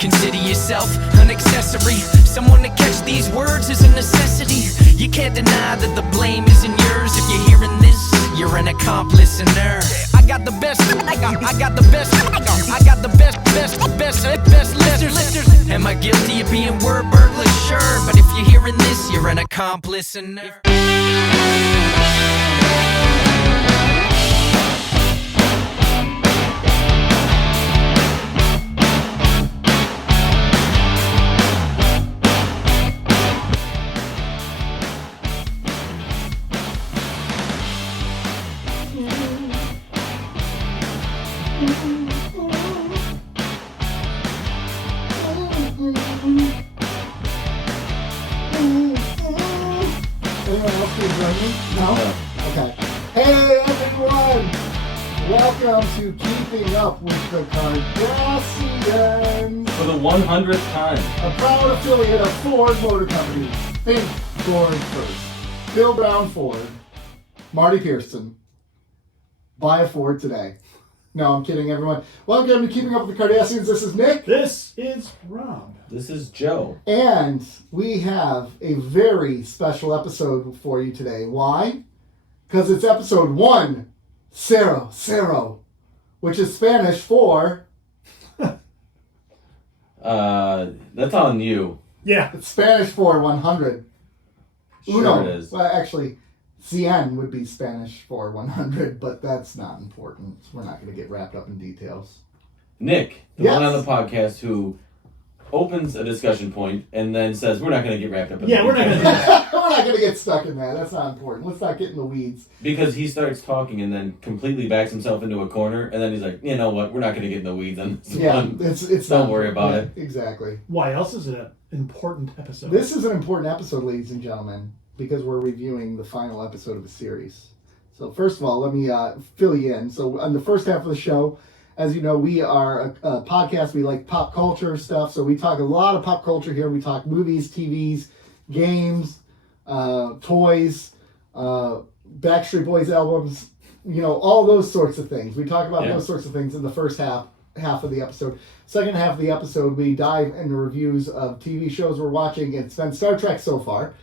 Consider yourself an accessory. Someone to catch these words is a necessity. You can't deny that the blame isn't yours. If you're hearing this, you're an accomplice in her. I got the best, I got the best, I got the best listeners. Am I guilty of being word burglar? Sure, but if you're hearing this, you're an accomplice in her. Anyone else going to join me? No? Okay. Hey everyone! Welcome to Keeping Up With The Cardassians! For the 100th time. A proud affiliate of Ford Motor Company. Think Ford first. Bill Brown Ford. Marty Pearson. Buy a Ford today. No, I'm kidding, everyone. Welcome to Keeping Up With The Cardassians. This is Nick. This is Rob. This is Joe. And we have a very special episode for you today. Why? Because it's episode 100, which is Spanish for... That's on you. Yeah. It's Spanish for 100. Sure Uno. it is. Well, actually, 100 would be Spanish for 100, but that's not important. We're not going to get wrapped up in details. Nick, the Yes. one on the podcast who opens a discussion point and then says, we're not going to get wrapped up in Yeah, we're not going to do that. We're not going to get stuck in that. That's not important. Let's not get in the weeds. Because he starts talking and then completely backs himself into a corner, and then he's like, you know what, we're not going to get in the weeds on this Yeah, one. it's Don't not worry about important. it. Exactly. Why else is it an important episode? This is an important episode, ladies and gentlemen, because we're reviewing the final episode of the series. So first of all, let me fill you in. So on the first half of the show, as you know, we are a podcast. We like pop culture stuff. So we talk a lot of pop culture here. We talk movies, TVs, games, toys, Backstreet Boys albums, you know, all those sorts of things. We talk about those sorts of things in the first half of the episode. Second half of the episode, we dive into reviews of TV shows we're watching. It's been Star Trek so far.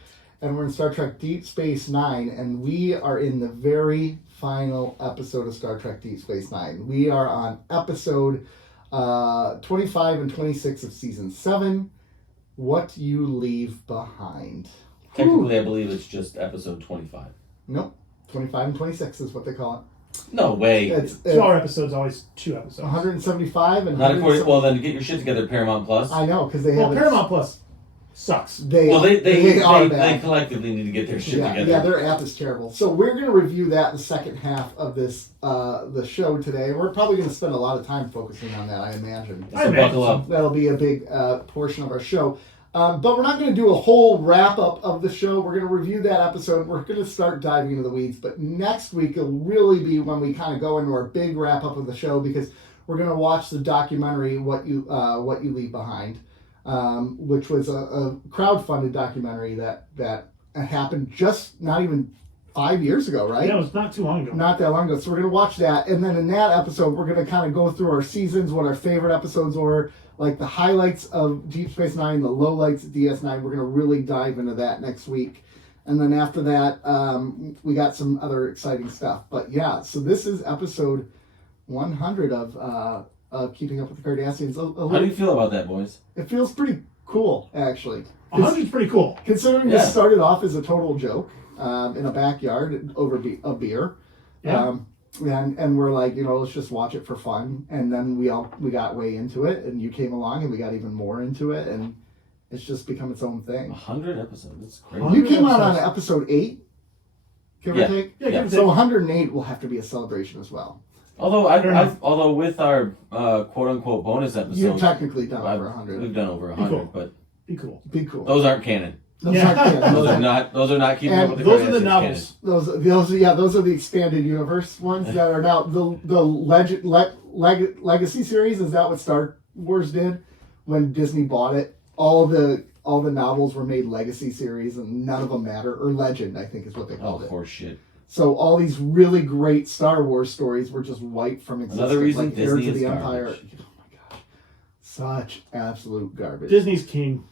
And we're in Star Trek Deep Space Nine, and we are in the very final episode of Star Trek Deep Space Nine. We are on episode 25 and 26 of season 7, What You Leave Behind. Technically, I believe it's just episode 25. Nope, 25 and 26 is what they call it. No way. It's 2 hour episodes, always 2 episodes. 175 and Not according. 170 Well, then get your shit together, Paramount Plus. I know, because they Well, have Paramount Plus sucks. They They are bad. they collectively need to get their shit together. Yeah, their app is terrible. So we're going to review that in the second half of this the show today. We're probably going to spend a lot of time focusing on that, I imagine. So buckle up. That'll be a big portion of our show. But we're not going to do a whole wrap-up of the show. We're going to review that episode. We're going to start diving into the weeds. But next week will really be when we kind of go into our big wrap-up of the show, because we're going to watch the documentary, What You Leave Behind. Which was a crowd-funded documentary that happened just not even 5 years ago, right? Yeah, it was not too long ago. Not that long ago. So we're going to watch that. And then in that episode, we're going to kind of go through our seasons, what our favorite episodes were, like the highlights of Deep Space Nine, the lowlights of DS9. We're going to really dive into that next week. And then after that, we got some other exciting stuff. But yeah, so this is episode 100 of Keeping Up With The Cardassians. How do you feel about that, boys? It feels pretty cool, actually. 100's pretty cool. Considering this started off as a total joke in a backyard over a beer. Yeah. And we're like, you know, let's just watch it for fun. And then we got way into it, and you came along, and we got even more into it, and it's just become its own thing. 100 episodes. That's crazy. 100 You came out on episodes. episode 8, give or take? Yeah, give or So take. 108 will have to be a celebration as well. Although with our quote unquote bonus episodes, You've technically done over 100. We've done over 100, cool. but Be cool. Be cool. those aren't canon. Those Yeah. aren't canon. Those are not keeping And up with the those are the Cardassians novels. Those are the expanded universe ones that are now the Legacy series. Is that what Star Wars did when Disney bought it? All the novels were made Legacy series, and none of them matter. Or Legend, I think, is what they called it. Horse shit. So all these really great Star Wars stories were just wiped from existence. Another reason like Heir Disney to is the Empire. garbage. Oh my gosh, Such absolute garbage. Disney's king.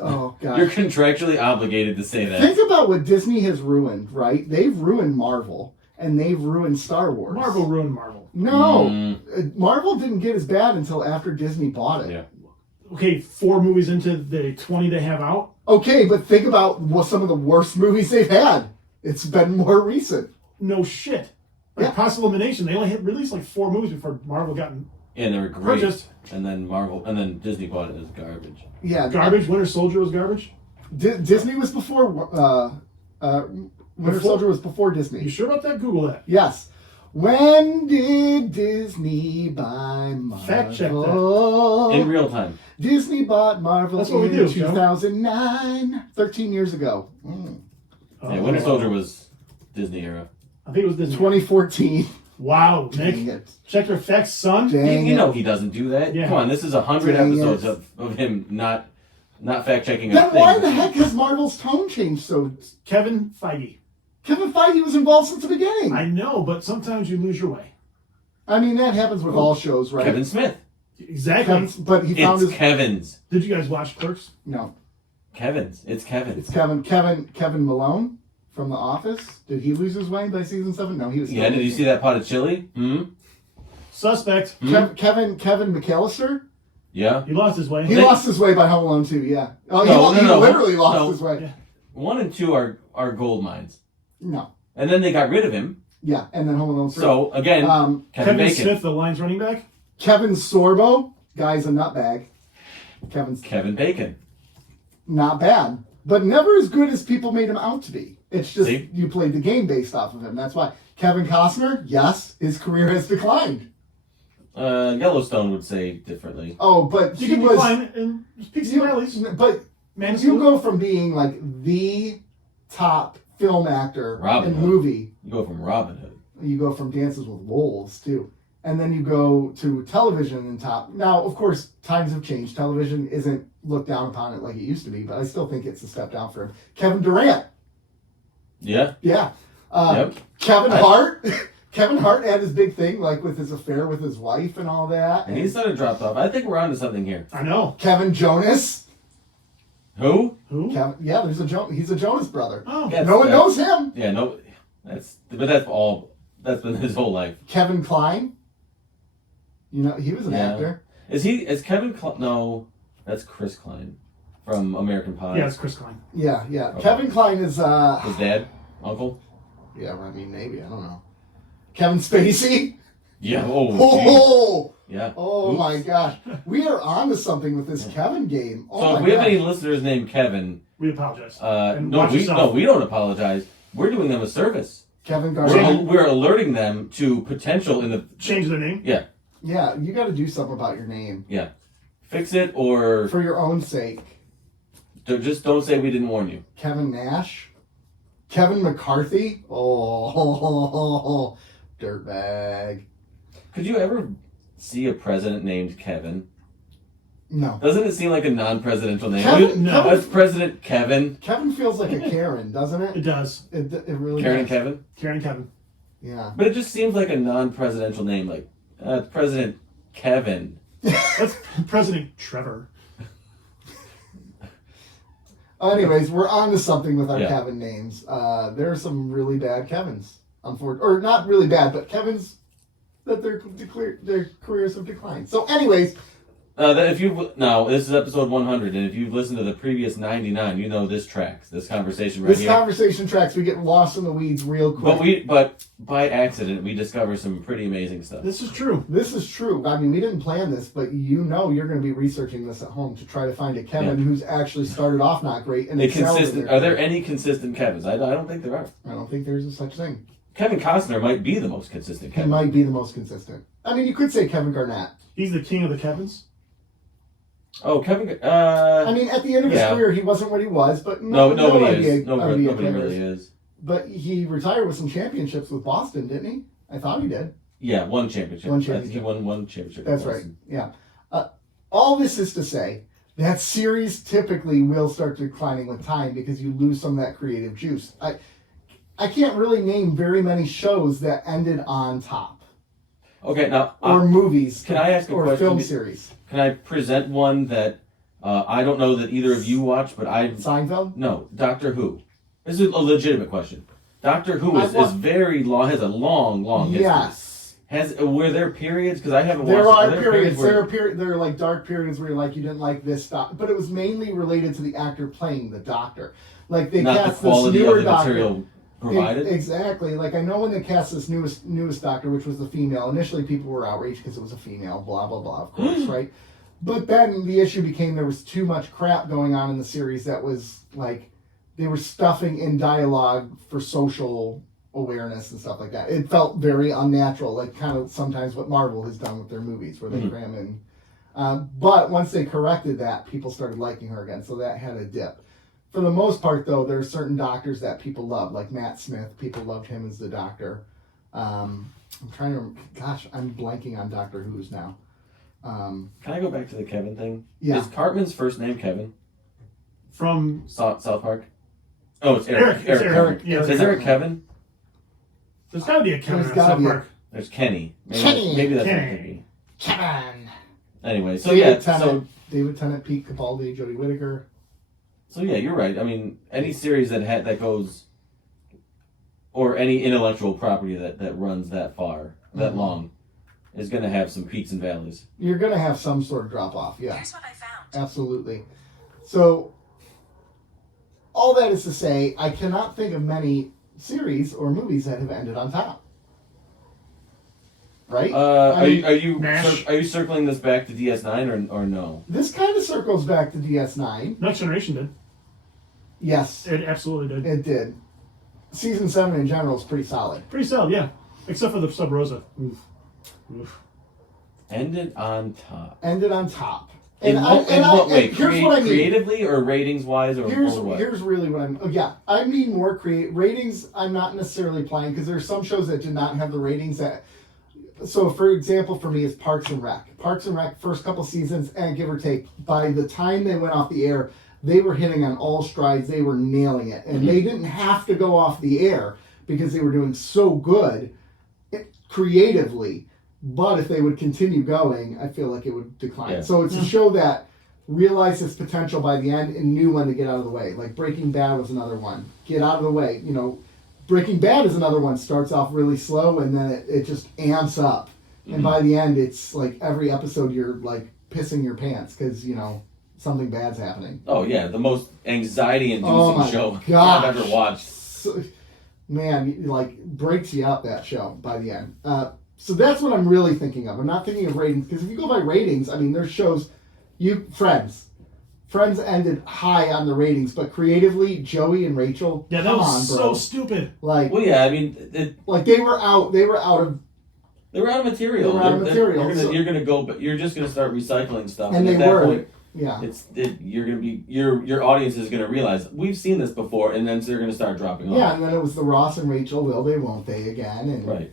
Oh god. You're contractually obligated to say that. Think about what Disney has ruined, right? They've ruined Marvel and they've ruined Star Wars. Marvel ruined Marvel. No, Marvel didn't get as bad until after Disney bought it. Yeah. Okay, 4 movies into the 20 they have out. Okay, but think about what some of the worst movies they've had. It's been more recent. No shit. Like Yeah. Possible Elimination, they only released like 4 movies before Marvel got Yeah, and they were great. purchased. And then Disney bought it as garbage. Yeah, Garbage. Winter Soldier was garbage. Disney was before. Winter Soldier was before Disney. You sure about that? Google that. Yes. When did Disney buy Marvel? Fact check that. In real time. Disney bought Marvel That's what we in do, Joe. 2009, 13 years ago. Yeah, Winter Soldier was Disney era. I think it was Disney. 2014. Wow, Dang Nick. it. Check your facts, son. Dang You know it. he doesn't do that. Yeah. Come on, this is 100 Dang episodes it. of him not fact checking. Then why the heck has Marvel's tone changed so... Kevin Feige. Kevin Feige was involved since the beginning. I know, but sometimes you lose your way. I mean, that happens with all shows, right? Kevin Smith. Exactly. But he found It's his... Kevin's. Did you guys watch Clerks? No. Kevin's. It's Kevin's. It's Kevin Malone from The Office. Did he lose his way by season 7? No, he was... Yeah, did you see that pot of chili? Suspect. Kevin McAllister? Yeah. He lost his way. He lost his way by Home Alone 2, yeah. Oh, No, he no. literally lost No. his way. Yeah. 1 and 2 are gold mines. No. And then they got rid of him. Yeah, and then Home Alone 3. So, again, Um, Kevin Bacon. Smith, the Lions running back. Kevin Sorbo, guy's a nutbag. Kevin's Kevin Bacon. not bad, but never as good as people made him out to be. It's just See? you played the game based off of him. That's why. Kevin Costner, yes, his career has declined. Yellowstone would say differently. Oh, but You he can was. decline in peaks and valleys. But Man of you Steel. go from being like the top film actor Robin in Hood. movie. You go from Robin Hood. You go from Dances with Wolves too, and then you go to television and top. Now, of course, times have changed. Television isn't looked down upon it like it used to be, but I still think it's a step down for him. Kevin Durant, Yeah. yeah. Yep. Kevin Hart. Kevin Hart had his big thing, like with his affair with his wife and all that. And he's sort of dropped off. I think we're onto something here. I know. Kevin Jonas. Who? Who? He's a Jonas brother. Oh. Yeah. No one knows him. Yeah, no. That's been his whole life. Kevin Kline. You know, he was an Yeah. actor. Is Kevin Klein? No, that's Chris Klein from American Pie. Yeah, it's Chris Klein. Yeah. Okay. Kevin Kline is His dad? Uncle? yeah, I mean maybe, I don't know. Kevin Spacey. Yeah. Oh, geez. Oh, Yeah. oh Oops. my gosh. We are on to something with this Kevin game. Oh So my if we have gosh. any listeners named Kevin, We apologize. And no, watch yourself. we don't apologize. We're doing them a service. Kevin We're, Garnett. we're alerting them to potential in the Change their name. yeah. Yeah, you got to do something about your name Yeah. Fix it or for your own sake. just don't say we didn't warn you. Kevin Nash. Kevin McCarthy. Oh, dirtbag. Could you ever see a president named Kevin? No. Doesn't it seem like a non-presidential name? Kevin- No. That's President Kevin. Kevin feels like a Karen, doesn't It it? does. It really Karen and does. Kevin? Karen Kevin. Yeah. But it just seems like a non-presidential name, like President Kevin. That's President Trevor. Anyways, we're on to something with our Yeah. Kevin names. There are some really bad Kevins, or not really bad, but Kevins that their careers have declined. So, anyways, This is episode 100, and if you've listened to the previous 99, you know this tracks, this conversation right this here. conversation tracks. We get lost in the weeds real quick. But by accident, we discover some pretty amazing stuff. This is true. This is true. I mean, we didn't plan this, but you know you're going to be researching this at home to try to find a Kevin who's actually started off not great and excelled in their Are there career. any consistent Kevins? I don't think there are. I don't think there's a such thing. Kevin Costner might be the most consistent He Kevin. might be the most consistent. I mean, you could say Kevin Garnett. He's the king of the Kevins. Oh, Kevin. I mean, at the end of his Yeah. career, he wasn't what he was, but Nobody idea- is. Nobody idea really cares. is. But he retired with some championships with Boston, didn't he? I thought he did. Yeah, one championship. One I think championship. he won one championship. That's with right. Boston. Yeah. All this is to say that series typically will start declining with time because you lose some of that creative juice. I can't really name very many shows that ended on top. Okay, now or movies. Can I ask a or question? film series? Can I present one that I don't know that either of you watch, but Seinfeld? No, Doctor Who. This is a legitimate question. Doctor Who is very long, has a long history. Yes. Were there periods? Because I haven't There watched. are periods. There are like dark periods where you didn't like this stuff, but it was mainly related to the actor playing the Doctor. Like they not cast the quality this newer of the Doctor. material provided. Exactly. Like I know when they cast this newest Doctor, which was the female. Initially, people were outraged because it was a female. Blah blah blah. Of course, right? But then the issue became there was too much crap going on in the series that was like they were stuffing in dialogue for social awareness and stuff like that. It felt very unnatural, like kind of sometimes what Marvel has done with their movies, where they cram in. But once they corrected that, people started liking her again, so that had a dip. For the most part, though, there are certain doctors that people love, like Matt Smith. People loved him as the Doctor. I'm trying to. Gosh, I'm blanking on Doctor Who's now. Can I go back to the Kevin thing? Yeah. Is Cartman's first name Kevin? From South Park? Oh, it's Eric. It's Eric. Yeah, Is there a Kevin? there's got to be a Kevin There's in gotta South be a- Park. There's Kenny. Kenny. Maybe that's Kenny. what it could be. Kevin. Anyway, so David yeah, Tennant, David Tennant, Pete Capaldi, Jodie Whittaker. so yeah, you're right. I mean, any series that goes, or any intellectual property that runs that far, that long, is going to have some peaks and valleys. You're going to have some sort of drop off, yeah. Here's what I found. Absolutely. So, all that is to say, I cannot think of many series or movies that have ended on top. Right? Are you MASH. are you circling this back to DS9 or no? This kind of circles back to DS9. Next Generation did. Yes, It absolutely did. it did. Season 7 in general is pretty solid. Pretty solid, yeah. Except for the Sub Rosa. Oof. Ended on top. Ended on top. In what way? Here's what I mean. Creatively or ratings wise or what? Here's really what I'm. Oh, yeah, I mean more ratings. I'm not necessarily applying because there's some shows that did not have the ratings that. So, for example, for me, is Parks and Rec. Parks and Rec, first couple seasons, and give or take, by the time they went off the air, they were hitting on all strides. They were nailing it, and they didn't have to go off the air because they were doing so good creatively. But if they would continue going, I feel like it would decline. Yeah. So it's a show that realized its potential by the end and knew when to get out of the way. Like Breaking Bad was another one. Get out of the way. You know, Breaking Bad is another one. Starts off really slow and then it just amps up. And by the end, it's like every episode you're like pissing your pants because, you know, something bad's happening. Oh yeah, the most anxiety-inducing Oh my show gosh. I've ever watched. So, man, like breaks you out that show by the end. So that's what I'm really thinking of. I'm not thinking of ratings because if you go by ratings, I mean, there's shows. Friends ended high on the ratings, but creatively, Joey and Rachel. Yeah, that come was on, so bro. stupid. Like, Well, yeah, I mean, like they were out. They were out of, they were out of material. They were out of material, You're gonna go, but you're just gonna start recycling stuff. and they at that were. point, Yeah. you're gonna be your audience is gonna realize we've seen this before, and then they're gonna start dropping off. Yeah, and then it was the Ross and Rachel, will they, won't they again? And Right.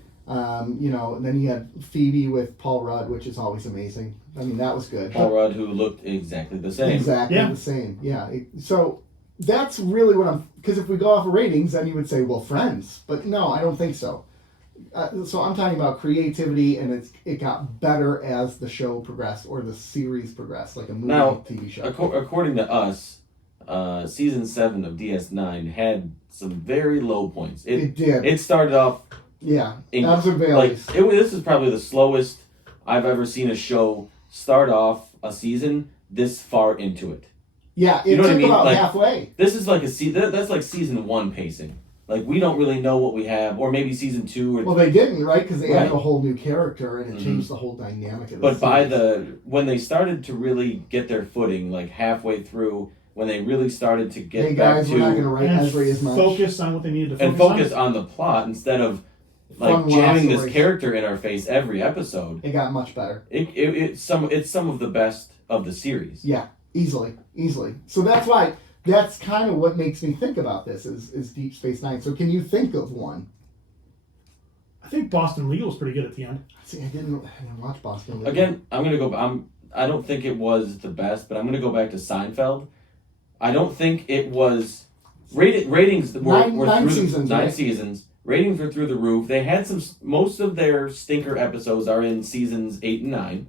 you know, and then you had Phoebe with Paul Rudd, which is always amazing. I mean, that was good. Paul Rudd, who looked exactly the same. Exactly Yeah. the same. Yeah. So that's really what I'm. Because if we go off of ratings, then you would say, well, Friends. But no, I don't think so. So I'm talking about creativity, and it got better as the show progressed or the series progressed, like a movie, Now, TV show. According to us, season 7 of DS9 had some very low points. It did. It started off Yeah. in- Ebbs and valleys. this is probably the slowest I've ever seen a show start off a season this far into it. Yeah, it You know what I took mean? about Like, halfway. This is like that's like season 1 pacing. Like we don't really know what we have, or maybe season 2 or. Well, they didn't, right? Because they added Right. a whole new character, and it Mhm. changed the whole dynamic of the But by series. when they started to really get their footing, like halfway through, when they really started to get Hey back guys, to we're not going to write And Esri as much. focus on what they needed to focus and focus on. on the plot instead of like Fun jamming love this stories. character in our face every episode. It got much better. It's some of the best of the series. Yeah, easily. So that's why, that's kind of what makes me think about this is Deep Space Nine. So can you think of one? I think Boston Legal was pretty good at the end. See, I didn't watch Boston Legal. Again, I'm gonna go. I don't think it was the best, but I'm gonna go back to Seinfeld. I don't think it was ratings were Nine through seasons, 9 right? seasons, Ratings were through the roof. They had most of their stinker episodes are in seasons 8 and 9.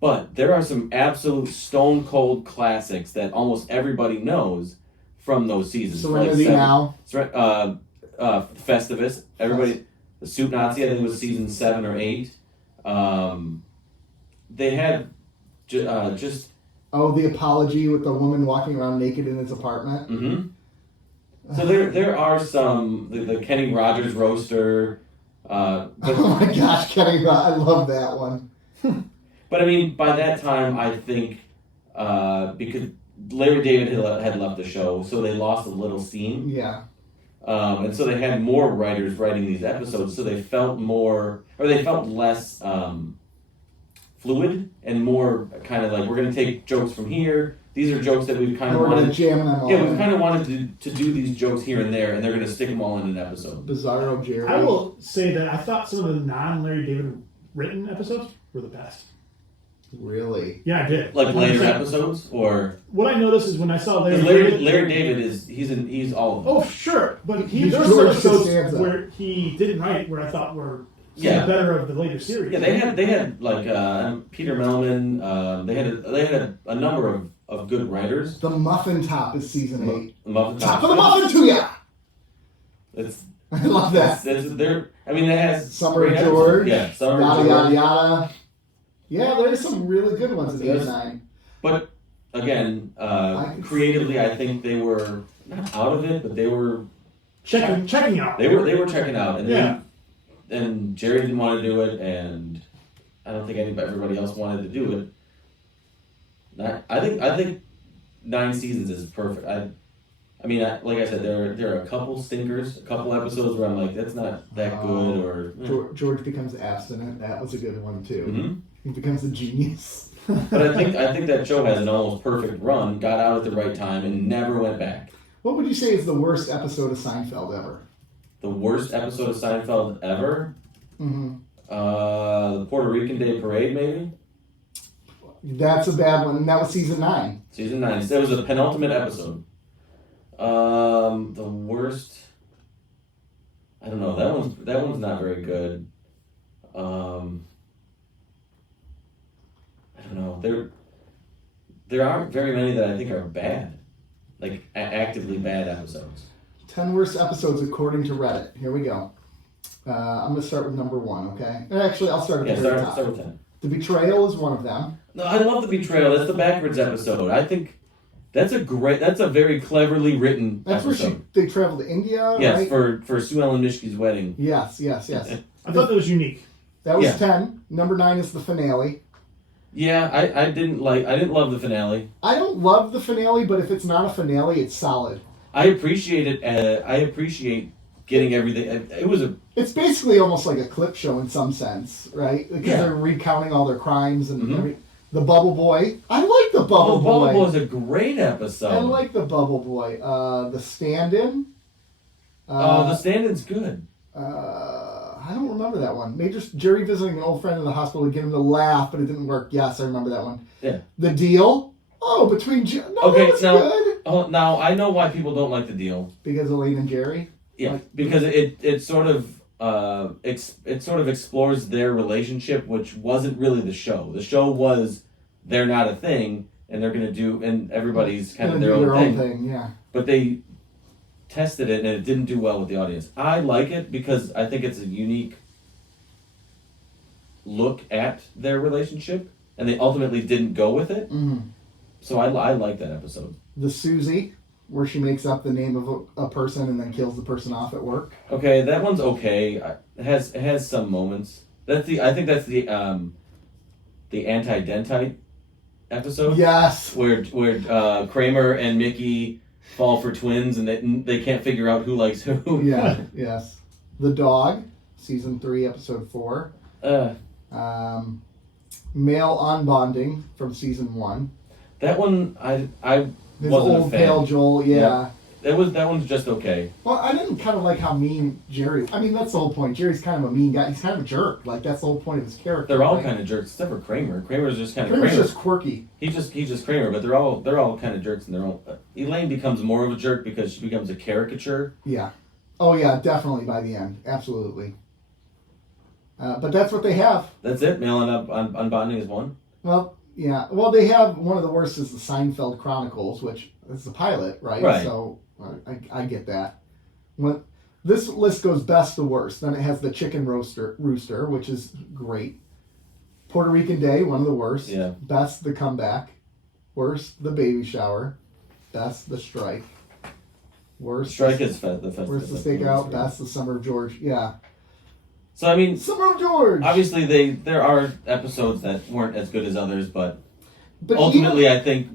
But there are some absolute stone cold classics that almost everybody knows from those seasons. Serenity Now. Festivus. Everybody, the Soup Nazi, I think it was season 7 or 8. They had just... Oh, The Apology with the woman walking around naked in his apartment. Mm-hmm. So there are some, the Kenny Rogers roaster. Oh my gosh, Kenny, I love that one. But I mean, by that time, I think because Larry David had left the show, so they lost a little steam. Yeah. And so they had more writers writing these episodes, so they felt less fluid and more kind of like, we're going to take jokes from here. These are jokes that we've kind of wanted. We've kind of wanted to do these jokes here and there, and they're going to stick them all in an episode. Bizarro Jerry. I will say that I thought some of the non-Larry David written episodes were the best. Really? Yeah, I did. Like later episodes, or what I noticed is when I saw Larry David he's all of them. Oh sure, but He's there were some George episodes Costanza. where he didn't write where I thought were some of the better of the later series. Yeah, they had like Peter Melman. They had a number of good writers. The Muffin Top is season 8. The Muffin Top of the Muffin to ya! It's I love that. It has Summer great George. episodes. Summer Yada George. yada yada. Yeah, there's some really good ones in 8 and 9. But again, creatively, I think they were not out of it, but they were checking out. They were checking out, and and Jerry didn't want to do it, and I don't think everybody else wanted to do it. I think 9 seasons is perfect. I mean, like I said, there are a couple stinkers, a couple episodes where I'm like, that's not that good, or George becomes abstinent. That was a good one too. Mm-hmm. He becomes a genius. But I think that show has an almost perfect run, got out at the right time, and never went back. What would you say is the worst episode of Seinfeld ever? The worst episode of Seinfeld ever? Mm-hmm. The Puerto Rican Day Parade, maybe? That's a bad one, and that was season 9. Season 9. That was a penultimate episode. The worst... I don't know. That one's not very good. I don't know. There aren't very many that I think are bad, like actively bad episodes. 10 worst episodes according to Reddit. Here we go. I'm going to start with number 1, okay? Actually, I'll start at the very top. Start with 10. The Betrayal is one of them. No, I love The Betrayal. That's the backwards episode. I think that's a very cleverly written That's episode. where they traveled to India, yes, right? for Sue Ellen Mishke's wedding. Yes. I thought that was unique. That was 10. Number 9 is the finale. Yeah, I didn't love the finale. I don't love the finale, but if it's not a finale, it's solid. I appreciate it. I appreciate getting everything. It's basically almost like a clip show in some sense, right? Because they're recounting all their crimes and the Bubble Boy. I like the Bubble Boy. Bubble Boy is a great episode. I like the Bubble Boy. The Stand-In. The Stand-In's good. I don't remember that one. Maybe just Jerry visiting an old friend in the hospital to get him to laugh, but it didn't work. Yes, I remember that one. Yeah. The Deal. Oh, between good. Oh, now I know why people don't like The Deal. Because Elaine and Jerry. Yeah, because it sort of explores their relationship, which wasn't really the show. The show was they're not a thing, and they're gonna do, and everybody's kind of their own thing. Yeah. But they tested it, and it didn't do well with the audience. I like it because I think it's a unique look at their relationship, and they ultimately didn't go with it. Mm-hmm. So I like that episode. The Susie, where she makes up the name of a person and then kills the person off at work. Okay, that one's okay. It has some moments. I think that's the anti-dentite episode. Yes. Where Kramer and Mickey fall for twins and they can't figure out who likes who. Yeah. Yes. The Dog, season 3, episode 4. Male Unbonding from season 1. That one I His wasn't old a fan. pale Joel, yeah. That one's just okay. Well, I didn't kind of like how mean Jerry. I mean, that's the whole point. Jerry's kind of a mean guy. He's kind of a jerk. Like that's the whole point of his character. They're all kind of jerks, except for Kramer. Kramer's just kind of Kramer's Kramer. just quirky. He's just Kramer, but they're all kind of jerks in their own. Elaine becomes more of a jerk because she becomes a caricature. Yeah. Oh yeah, definitely by the end, absolutely. But that's what they have. That's it. Mailing up on bonding is one. Well, yeah. Well, they have one of the worst is the Seinfeld Chronicles, which is the pilot, right? Right. So I get that. When this list goes best to worst, then it has the Chicken Rooster, which is great. Puerto Rican Day, one of the worst. Yeah. Best, the Comeback. Worst, the Baby Shower. Best, the Strike. Worst, Strike is the festival. Worst, the Stakeout. Best, the Summer of George. Yeah. So I mean, Summer of George. obviously there are episodes that weren't as good as others, but But ultimately I think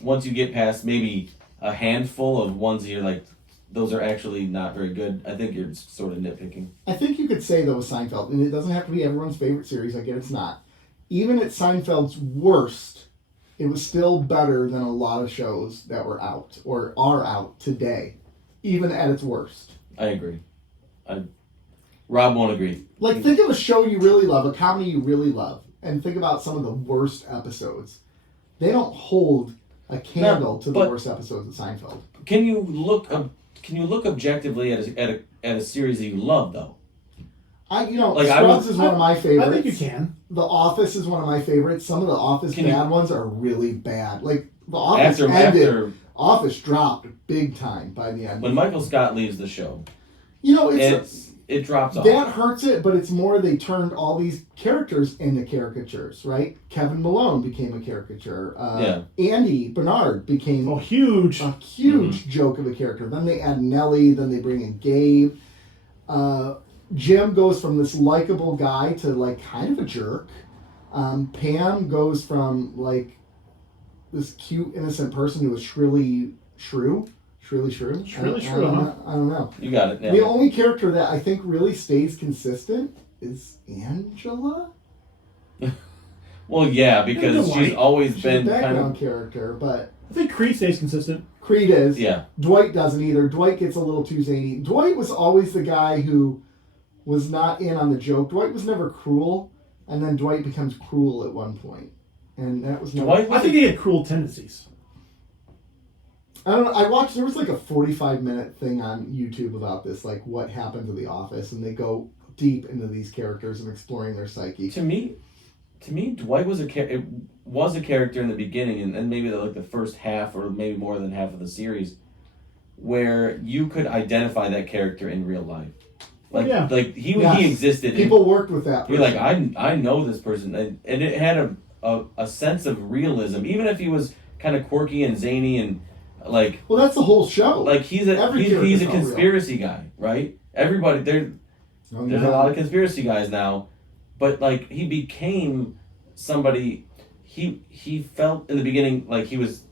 once you get past maybe a handful of ones that you're like, those are actually not very good, I think you're sort of nitpicking. I think you could say though with Seinfeld, and it doesn't have to be everyone's favorite series. I get it's not. Even at Seinfeld's worst, it was still better than a lot of shows that were out or are out today. Even at its worst. I agree. Rob won't agree. Like, think of a show you really love, a comedy you really love, and think about some of the worst episodes. They don't hold a candle to the worst episodes of Seinfeld. Can you look objectively at a series that you love though? Scrubs is one of my favorites. I think you can. The Office is one of my favorites. Some of the Office ones are really bad. Like, The Office after Office dropped big time by the end. when Michael Scott leaves the show, it drops off. That hurts it, but it's more they turned all these characters into caricatures, right? Kevin Malone became a caricature. Andy Bernard became a huge joke of a character. Then they add Nellie, then they bring in Gabe. Jim goes from this likable guy to like kind of a jerk. Pam goes from like this cute, innocent person to a shrilly shrew. Shrilly shrew? I don't know. You got it. Yeah. The only character that I think really stays consistent is Angela. Well, yeah, because she's always been a background kind of character, but I think Creed stays consistent. Creed is. Yeah. Dwight doesn't either. Dwight gets a little too zany. Dwight was always the guy who was not in on the joke. Dwight was never cruel, and then Dwight becomes cruel at one point, and that was Dwight. I think he had cruel tendencies. I don't know. I watched. There was like a 45-minute thing on YouTube about this, like what happened to The Office, and they go deep into these characters and exploring their psyche. To me, Dwight was a character in the beginning, and maybe the first half, or maybe more than half of the series, where you could identify that character in real life. Like he existed. People worked with that person. You're like, I know this person, and it had a sense of realism, even if he was kind of quirky and zany and like. Well, that's the whole show. Like he's a conspiracy guy, right? Everybody there's a lot of conspiracy guys now, but like he became somebody. He felt in the beginning like he was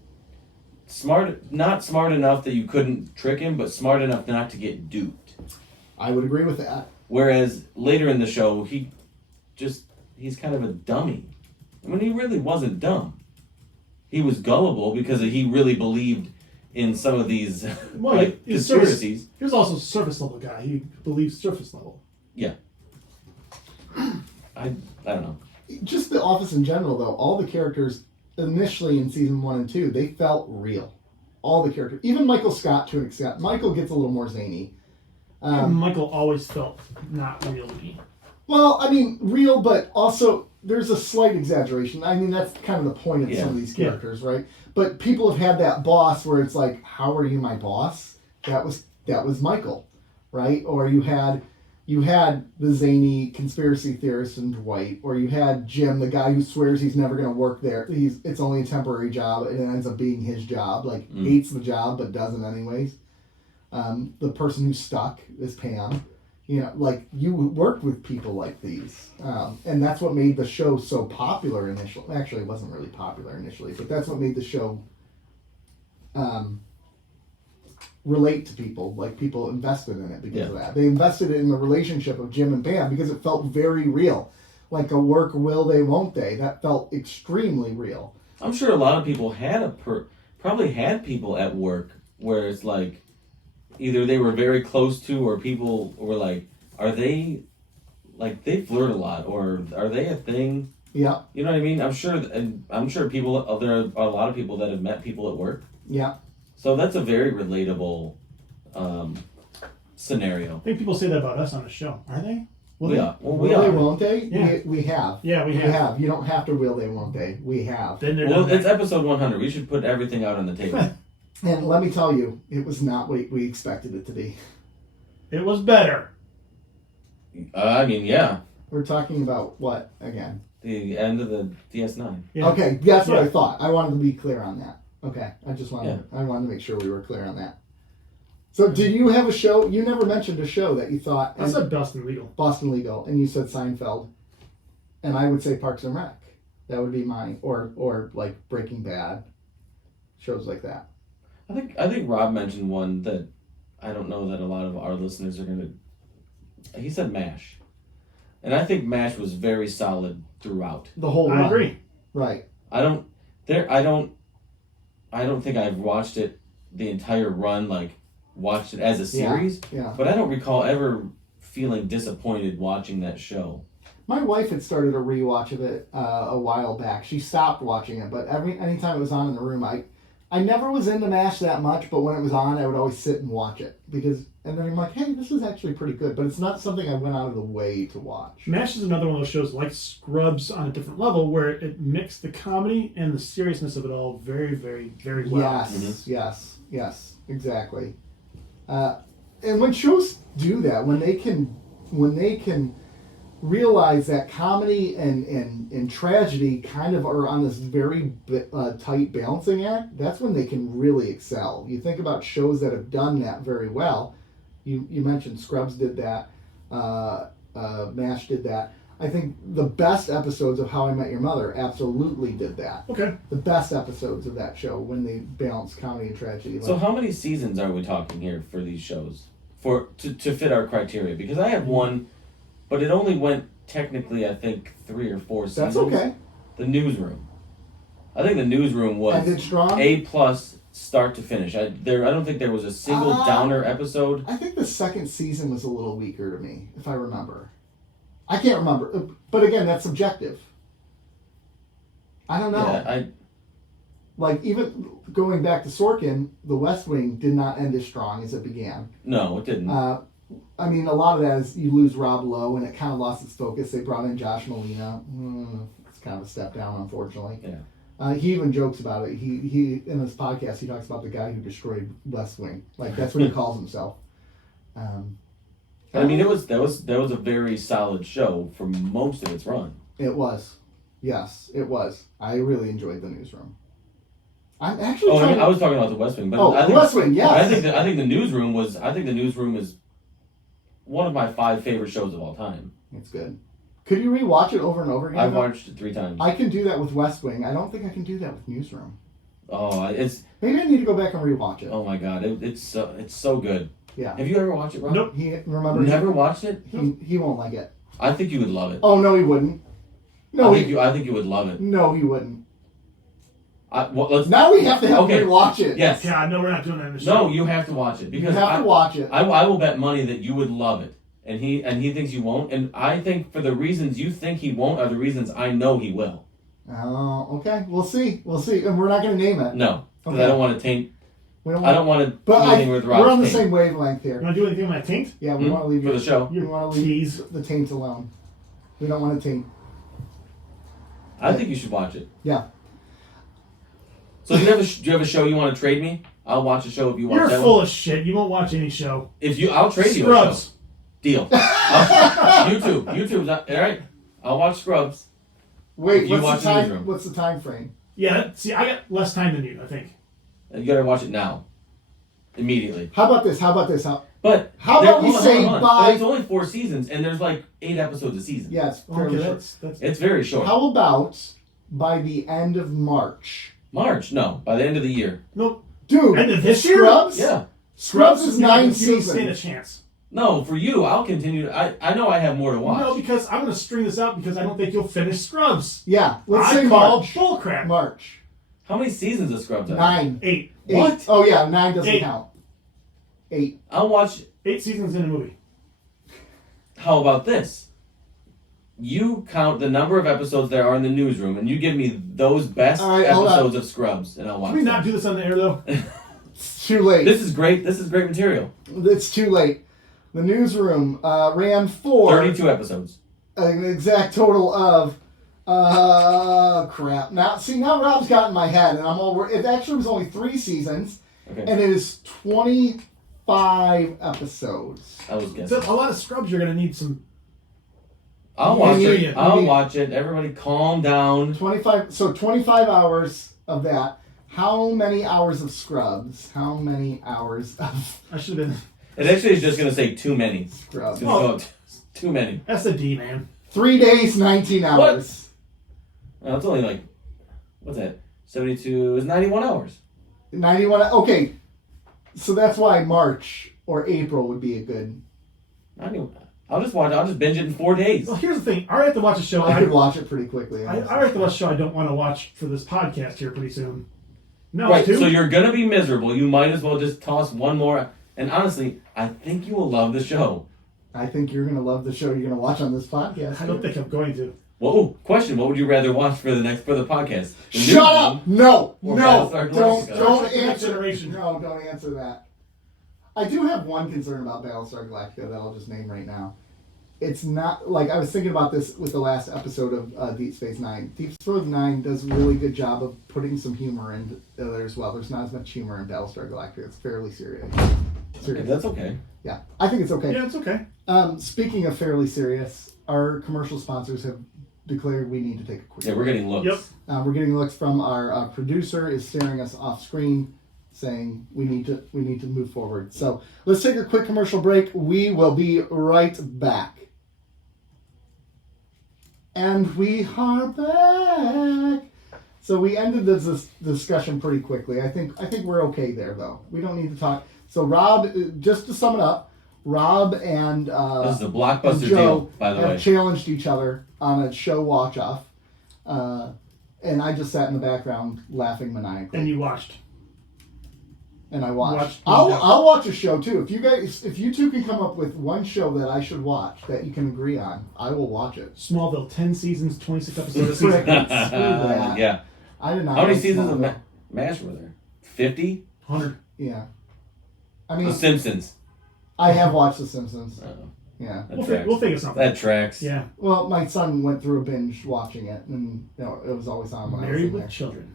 not smart enough that you couldn't trick him, but smart enough not to get duped. I would agree with that. Whereas later in the show, he's kind of a dummy. I mean, he really wasn't dumb. He was gullible because he really believed in some of these conspiracies. He was also a surface level guy. He believes surface level. Yeah. I don't know. Just The Office in general, though, all the characters initially in season 1 and 2, they felt real. All the characters, even Michael Scott to an extent. Michael gets a little more zany. Michael always felt not real to me. Well, I mean, real, but also there's a slight exaggeration. I mean, that's kind of the point of some of these characters, right? But people have had that boss where it's like, how are you my boss? That was Michael, right? Or you had the zany conspiracy theorist in Dwight, or you had Jim, the guy who swears he's never going to work there. It's only a temporary job, and it ends up being his job. Like, hates the job, but doesn't anyways. The person who's stuck is Pam. You know, like, you worked with people like these. And that's what made the show so popular initially. Actually, it wasn't really popular initially, but that's what made the show relate to people. Like, people invested in it because of that. They invested in the relationship of Jim and Pam because it felt very real. Like a work will they, won't they. That felt extremely real. I'm sure a lot of people probably had people at work where it's like, either they were very close to, or people were like, are they, like, they flirt a lot, or are they a thing? Yeah. You know what I mean? I'm sure people, there are a lot of people that have met people at work. Yeah. So that's a very relatable scenario. I think people say that about us on the show, are they? Will We they? are. Well, Will we they, are. won't they? Yeah. We have. Yeah, we We have. have. You don't have to will they, won't they. We have. Then they're Well, done. it's episode 100. We should put everything out on the table. And let me tell you, it was not what we expected it to be. It was better. I mean, yeah. We're talking about what, again? The end of the DS9. Yeah. Okay, that's what Yeah. I thought. I wanted to be clear on that. Okay, I wanted to make sure we were clear on that. So, did you have a show? You never mentioned a show that you thought I said Boston Legal. Boston Legal, and you said Seinfeld, and I would say Parks and Rec. That would be mine, or like Breaking Bad, shows like that. I think Rob mentioned one that I don't know that a lot of our listeners are gonna. He said MASH, and I think MASH was very solid throughout. The whole I run. agree. Right. I don't think I've watched it the entire run, like watched it as a series. Yeah. But I don't recall ever feeling disappointed watching that show. My wife had started a rewatch of it a while back. She stopped watching it, but anytime it was on in the room, I never was into MASH that much, but when it was on, I would always sit and watch it and then I'm like, hey, this is actually pretty good, but it's not something I went out of the way to watch. MASH is another one of those shows like Scrubs on a different level where it mixed the comedy and the seriousness of it all very, very, very well. Yes, exactly. And when shows do that, when they can realize that comedy and tragedy kind of are on this very tight balancing act, that's when they can really excel. You think about shows that have done that very well. You mentioned Scrubs did that. MASH did that. I think the best episodes of How I Met Your Mother absolutely did that. Okay. The best episodes of that show when they balance comedy and tragedy. So how many seasons are we talking here for these shows to fit our criteria? Because I have one, but it only went technically I think 3 or 4 seasons. That's okay. The Newsroom. I think The Newsroom was Ended strong? A+ start to finish. I don't think there was a single downer episode. I think the second season was a little weaker to me, if I remember. I can't remember, but again, that's subjective. I don't know. Yeah, Like, even going back to Sorkin, The West Wing did not end as strong as it began. no, it didn't. I mean, a lot of that is you lose Rob Lowe, and it kind of lost its focus. They brought in Josh Molina. It's kind of a step down, unfortunately. Yeah. He even jokes about it. He in his podcast, he talks about the guy who destroyed West Wing. Like, that's what he calls himself. I mean, that was a very solid show for most of its run. It was. Yes, it was. I really enjoyed The Newsroom. I'm actually trying I was talking about The West Wing, but Oh, I The think, West Wing, yes. I think The Newsroom is one of my 5 favorite shows of all time. It's good. Could you rewatch it over and over again? I've watched it 3 times. I can do that with West Wing. I don't think I can do that with Newsroom. Oh, it's Maybe I need to go back and rewatch it. oh my god, it's so good. Yeah. Have you ever watched it, Rob? Nope. He remember Never watched it? he won't like it. I think you would love it. Oh no, he wouldn't. No, I think you would love it. no, he wouldn't. Let's Now we have to have Okay. him rewatch it. yes. God, no, we're not doing that in the show. No, you have to watch it You because have to watch it. I will bet money that you would love it, and he thinks you won't, and I think for the reasons you think he won't are the reasons I know he will. Oh, okay. We'll see. And we're not going to name it. No, because Okay. I don't want to taint. We don't I don't want to do But anything with Rob's we're on the taint. same wavelength You here. want to do anything with my taint? Yeah, we want to leave for the show. We want to leave Tease. the taint alone. We don't want to taint. I think you should watch it. Yeah. So do you have a show you want to trade me? I'll watch a show if you watch You're that full one. of shit. You won't watch any show. I'll trade you a show. Scrubs. Deal. YouTube's all right. I'll watch Scrubs. Wait, If you watch what's the the time? Newsroom. What's the time frame? Yeah, see, I got less time than you, I think. You gotta watch it now, immediately. How about this? But How about we say hold on. by- But it's only 4 seasons, and there's like 8 episodes a season. Yeah, it's fairly Okay, short. that's It's very short. How about by the end of March? March? No, by the end of the year. nope. Dude, End of this year? Scrubs? Yeah. Scrubs is 9 You don't stand a seasons. chance. No, for you, I'll continue. I know I have more to watch. No, because I'm going to string this out because I don't think you'll finish Scrubs. Yeah, let's I say call March. bullcrap. March. How many seasons of Scrubs are there? 9. 8. 8. What? Oh yeah, 9 doesn't 8. count. 8. I'll watch. 8 seasons in a movie. How about this? You count the number of episodes there are in the Newsroom, and you give me those best All right, hold on. episodes of Scrubs, and I'll watch Can we them. not do this on the air, though? It's too late. This is great. This is great material. It's too late. The Newsroom ran for 32 episodes. an exact total of crap. Now Rob's got in my head, and I'm all. It actually was only 3 seasons, Okay. and it is 25 episodes. I was So guessing. a lot of Scrubs. You're gonna need some. I'll watch You it. need- I'll you need- watch it. Everybody calm down. 25 hours of that. How many hours of Scrubs? How many hours of I should have been. It actually is just going to say too many. Scrubs? Too many. That's a D, man. 3 days, 19 hours. Well, it's only like, what's that? 72 is 91 hours. 91. Okay, so that's why March or April would be a good. 91. I'll just binge it in 4 days. Well, here's the thing. I have to watch a show. I could watch it pretty quickly. I have to watch a show I don't want to watch for this podcast here pretty soon. No, Right, two. so you're going to be miserable. You might as well just toss one more. And honestly, I think you will love the show. I think you're gonna love the show you're gonna watch on this podcast. I don't think I'm going to. Well, question: what would you rather watch for the podcast? The Shut Newsroom up! No, or no, Battlestar don't Galactica? answer. Generation. No, don't answer that. I do have one concern about Battlestar Galactica that I'll just name right now. It's not like I was thinking about this with the last episode of Deep Space Nine. Deep Space Nine does a really good job of putting some humor in there as well. There's not as much humor in Battlestar Galactica. It's fairly serious. Okay, that's okay. Yeah, I think it's okay. Yeah, it's okay. Speaking of fairly serious, our commercial sponsors have declared we need to take a quick Yeah, we're getting looks. Yep. We're getting looks from our producer is staring us off screen, saying we need to move forward. So let's take a quick commercial break. We will be right back. And we are back. So we ended this discussion pretty quickly. I think we're okay there though. We don't need to talk. So Rob, just to sum it up, Rob and This is a blockbuster and Joe deal, by the have way. challenged each other on a show watch off, and I just sat in the background laughing maniacally. And you watched. And I watched. Watched I'll watch a show too. If you two can come up with one show that I should watch that you can agree on, I will watch it. Smallville, 10 seasons, 26 episodes a Screw season. that. Yeah. I did not. How many like seasons of Smallville. MASH were there? 50? 100. Yeah. I The mean, Simpsons. I have watched The Simpsons. Oh, Yeah. that We'll tracks. think of something. That tracks. Yeah. Well, my son went through a binge watching it, and it was always on when I was Married in with there. children.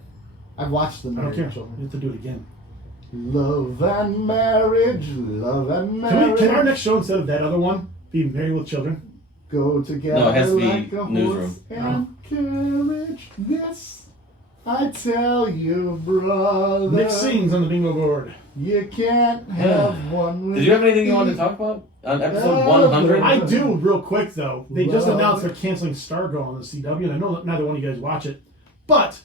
I've watched the I don't Married care. with You Children. have to do it again. Love and marriage, love and marriage. Can our next show, instead of that other one, be Married with Children? Go together No, it has to be like a Newsroom. horse and carriage. This I tell you, brother. Nick sings on the bingo board. You can't have one with Did you have anything you wanted to talk about on episode 100? I do, real quick, though. They just Love announced it. they're canceling Stargirl on the CW, and I know neither one of you guys watch it. But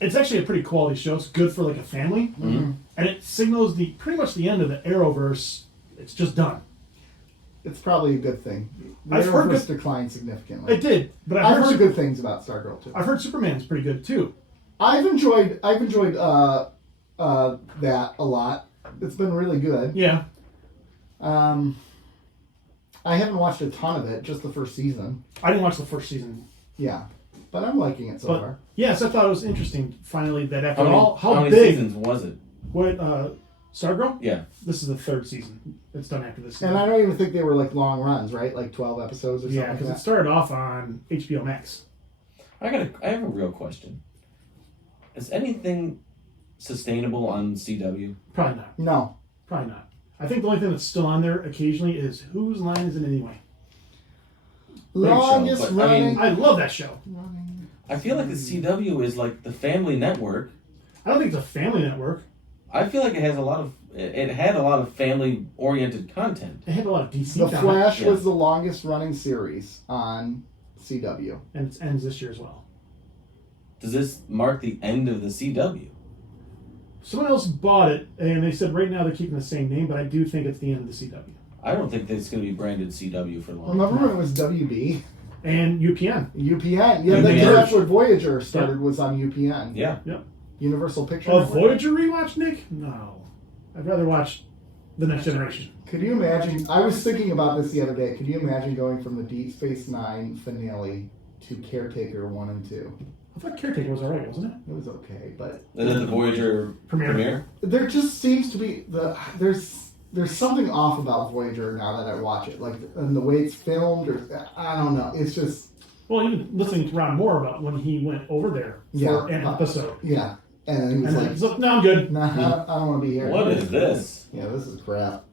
it's actually a pretty quality show. It's good for, like, a family. Mm-hmm. And it signals pretty much the end of the Arrowverse. It's just done. It's probably a good thing. The I've heard Arrowverse good- declined significantly. It did, but I've heard good things about Stargirl too. I've heard Superman's pretty good, too. I've enjoyed that a lot. It's been really good. Yeah. I haven't watched a ton of it, just the first season. I didn't watch the first season. Yeah, but I'm liking it so But, far. yes, I thought it was interesting, finally, that after How many big... seasons was it? What, Stargirl? Yeah. This is the third season. It's done after this And season. I don't even think they were like long runs, right? Like 12 episodes or something Yeah, like because it that. started off on HBO Max. I have a real question. Is anything sustainable on CW? Probably not. No. Probably not. I think the only thing that's still on there occasionally is Whose Line Is It Anyway? Great show, Longest but, I running. mean- I love that show. I feel like the CW is like the family network. I don't think it's a family network. I feel like it had a lot of family oriented content. It had a lot of DC The content, Flash Yeah. was the longest running series on CW. and it ends this year as well. Does this mark the end of the CW? Someone else bought it, and they said right now they're keeping the same name, but I do think it's the end of the CW. I don't think it's going to be branded CW for long. Remember when it was WB? And UPN. UPN. Yeah, UPN. that's where Voyager started, was on UPN. Yeah. Universal Picture A Network. Voyager rewatch, Nick? No. I'd rather watch The Next Generation. Could you imagine? I was thinking about this the other day. Could you imagine going from the Deep Space Nine finale to Caretaker 1 and 2? I thought Caretaker was alright, wasn't it? It was okay, but And then the Voyager Premiere. premiere. there just seems to be there's something off about Voyager now that I watch it, like and the way it's filmed, or I don't know. It's just even listening to Ron Moore about when he went over there for an episode. Yeah, and he was like, "No, I'm good. Nah, I don't want to be here." What is this? Yeah, this is crap.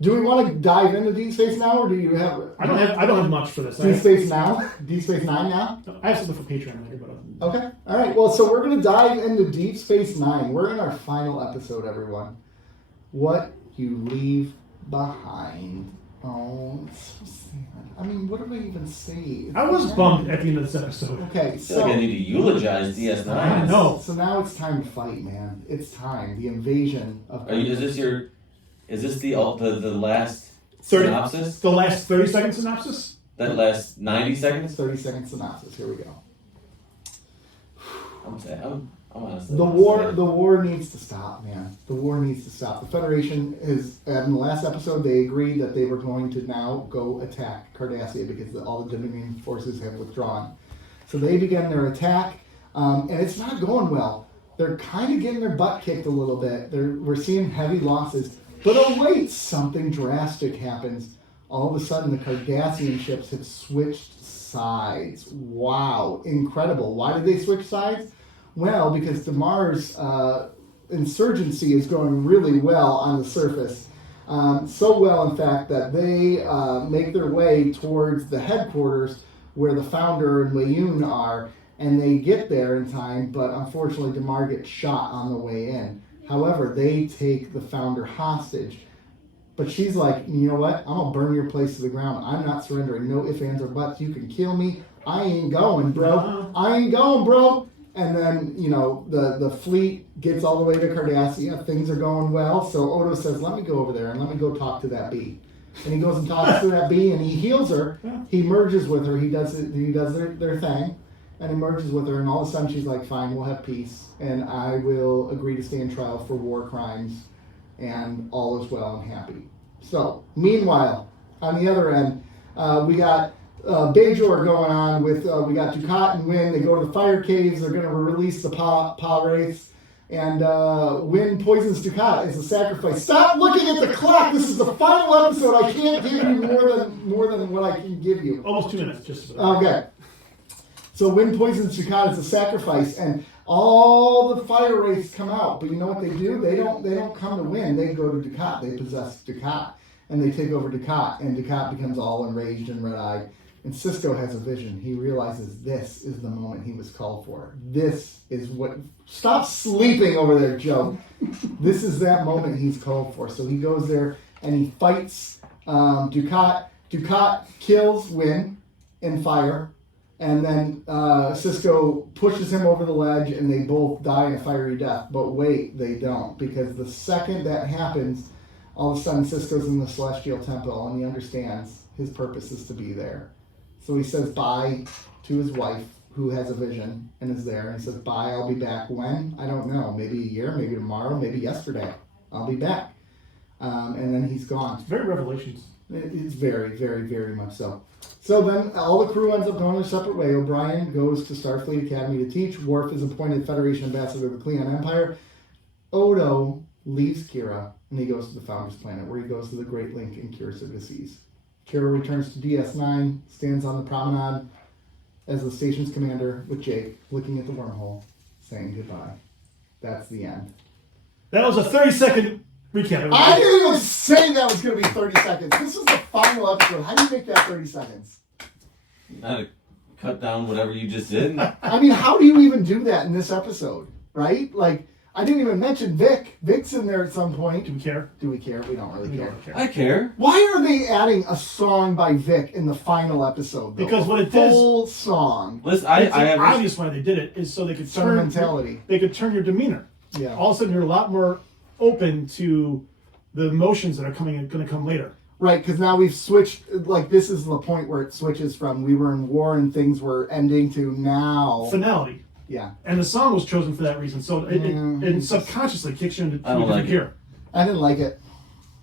Do we want to dive into Deep Space now, or do you have? I don't have much for this. Deep Space now. Deep Space Nine now. I have something for Patreon later, but Okay. All right. Well, so we're gonna dive into Deep Space Nine. We're in our final episode, everyone. What you leave behind. Oh, it's so sad. I mean, what do I even say? I was bummed at the end of this episode. Okay, I feel like I need to eulogize DS9. I know. So now it's time to fight, man. It's time. The invasion of. Is this the last 30, synopsis? The last 30-second synopsis? That last 90 seconds? 30-second synopsis. Here we go. I'm honestly. The war needs to stop, man. The war needs to stop. The Federation is, in the last episode, they agreed that they were going to now go attack Cardassia because all the Dominion forces have withdrawn. So they began their attack, and it's not going well. They're kind of getting their butt kicked a little bit. We're seeing heavy losses. But oh wait, something drastic happens. All of a sudden, the Cardassian ships have switched sides. Wow, incredible. Why did they switch sides? Well, because Damar's insurgency is going really well on the surface. So well, in fact, that they make their way towards the headquarters where the founder and Layun are, and they get there in time, but unfortunately Damar gets shot on the way in. However, they take the founder hostage. But she's like, you know what? I'm going to burn your place to the ground. I'm not surrendering. No ifs, ands, or buts. You can kill me. I ain't going, bro. I ain't going, bro. And then, the fleet gets all the way to Cardassia. Things are going well. So Odo says, let me go over there and let me go talk to that bee. And he goes and talks to that bee and he heals her. He merges with her. He does their thing. And he merges with her. And all of a sudden she's like, fine, we'll have peace. And I will agree to stand trial for war crimes. And all is well and happy. So, meanwhile, on the other end, we got Bajor going on with, we got Dukat and Wynn. They go to the fire caves. They're going to release the Pa Wraiths. And Wynn poisons Dukat as a sacrifice. Stop looking at the clock. This is the final episode. I can't give you more than what I can give you. Almost 2 minutes. Just about. Okay. So Wynn poisons Dukat as a sacrifice, and all the fire wraiths come out. But you know what they do? They don't come to Wynn. They go to Dukat. They possess Dukat, and they take over Dukat, and Dukat becomes all enraged and red-eyed. And Cisco has a vision. He realizes this is the moment he was called for. This is what... Stop sleeping over there, Joe. This is that moment he's called for. So he goes there, and he fights Dukat. Dukat kills Wynn in fire. And then Cisco pushes him over the ledge, and they both die a fiery death. But wait, they don't. Because the second that happens, all of a sudden Cisco's in the Celestial Temple, and he understands his purpose is to be there. So he says bye to his wife, who has a vision and is there. And he says, bye, I'll be back. When? I don't know. Maybe a year, maybe tomorrow, maybe yesterday. I'll be back. And then he's gone. It's very Revelations. It's very, very, very much so. So then all the crew ends up going their separate way. O'Brien goes to Starfleet Academy to teach. Worf is appointed Federation ambassador to the Klingon Empire. Odo leaves Kira, and he goes to the Founder's Planet, where he goes to the Great Link and cures the disease. Kira returns to DS9, stands on the promenade as the station's commander with Jake, looking at the wormhole, saying goodbye. That's the end. That was a 30-second recap. I didn't even say that was going to be 30 seconds. This is the final episode. How do you make that 30 seconds? Not cut down whatever you just did. I mean, how do you even do that in this episode, right? Like, I didn't even mention Vic. Vic's in there at some point. Do we care? Do we care? We don't really We care. don't care. I care. Why are they adding a song by Vic in the final episode, though? Because what it full song. Listen, It's I have obvious why they did it is so they could turn Sentimentality. They could turn your demeanor. Yeah. All of a sudden, you're a lot more open to the emotions that are going to come later. Right, because now we've switched, like, this is the point where it switches from we were in war and things were ending to now. Finality. Yeah. And the song was chosen for that reason. So it subconsciously kicks you into I don't like gear. I didn't like it.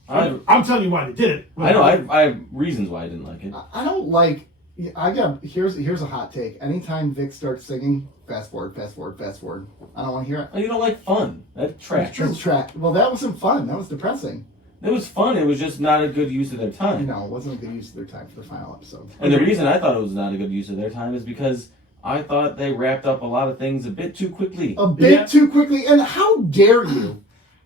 I'm telling you why they did it. I know. I have reasons why I didn't like it. I don't like. Here's a hot take. Anytime Vic starts singing, fast forward, fast forward, fast forward. I don't want to hear it. Oh, you don't like fun. That's trash. It's track. Well, that wasn't fun. That was depressing. It was fun. It was just not a good use of their time. No, it wasn't a good use of their time for the final episode. And the reason I thought it was not a good use of their time is because I thought they wrapped up a lot of things a bit too quickly. A bit too quickly. And how dare you?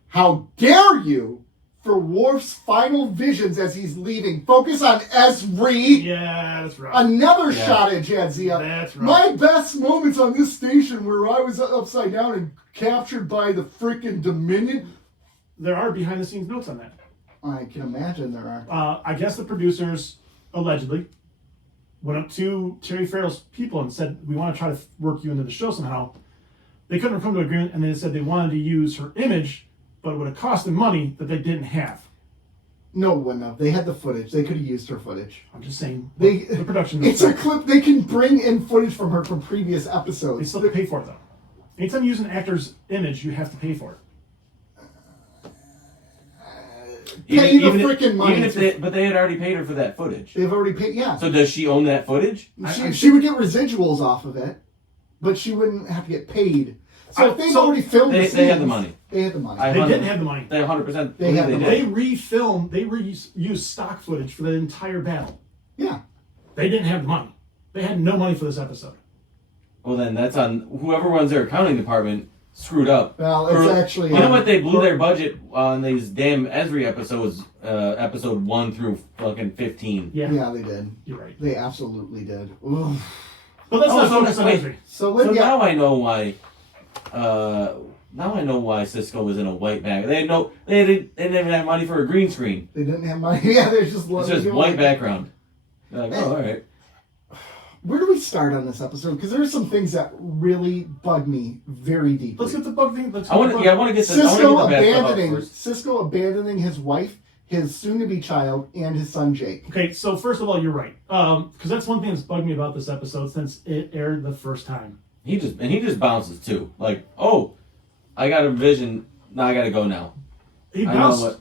How dare you? For Worf's final visions as he's leaving. Focus on Ezri. Yeah, that's right. Another shot at Jadzia. That's right. My best moments on this station where I was upside down and captured by the freaking Dominion. There are behind the scenes notes on that. I can imagine there are. I guess the producers allegedly went up to Terry Farrell's people and said, we want to try to work you into the show somehow. They couldn't come to an agreement, and they said they wanted to use her image, but it would have cost them money that they didn't have. No, it wouldn't have. They had the footage. They could have used her footage. I'm just saying, The production. It's a clip. They can bring in footage from her from previous They episodes. still have to pay for it, though. Anytime you use an actor's image, you have to pay for it. Pay the freaking money. But they had already paid her for that footage. They've already paid. Yeah. So does she own that footage? She would get residuals off of it, but she wouldn't have to get paid. So if they've already filmed the scenes, they had the money. They had the money. They didn't have the money. They 100%. They had the money. They refilmed, they reused stock footage for the entire battle. Yeah. They didn't have the money. They had no money for this episode. Well, then that's on whoever runs their accounting department. Screwed up. Well, it's actually. You know what? They blew their budget on these damn Ezri episodes, episode 1 through fucking 15. Yeah, they did. You're right. They absolutely did. Oof. But let's not focus on wait. Ezri. So Now I know why. Now I know why Cisco was in a white bag. They didn't even have money for a green screen. They didn't have money. Yeah, they're just. It's just white background. They're like, oh, all right. Where do we start on this episode? Because there are some things that really bug me very deeply. Let's get the bug thing. I want to get Cisco the bad stuff out first. Cisco abandoning his wife, his soon-to-be child, and his son Jake. Okay, so first of all, you're right. Because that's one thing that's bugged me about this episode since it aired the first time. He just bounces too. Like, oh, I got a vision. Now I got to go now. He bounced.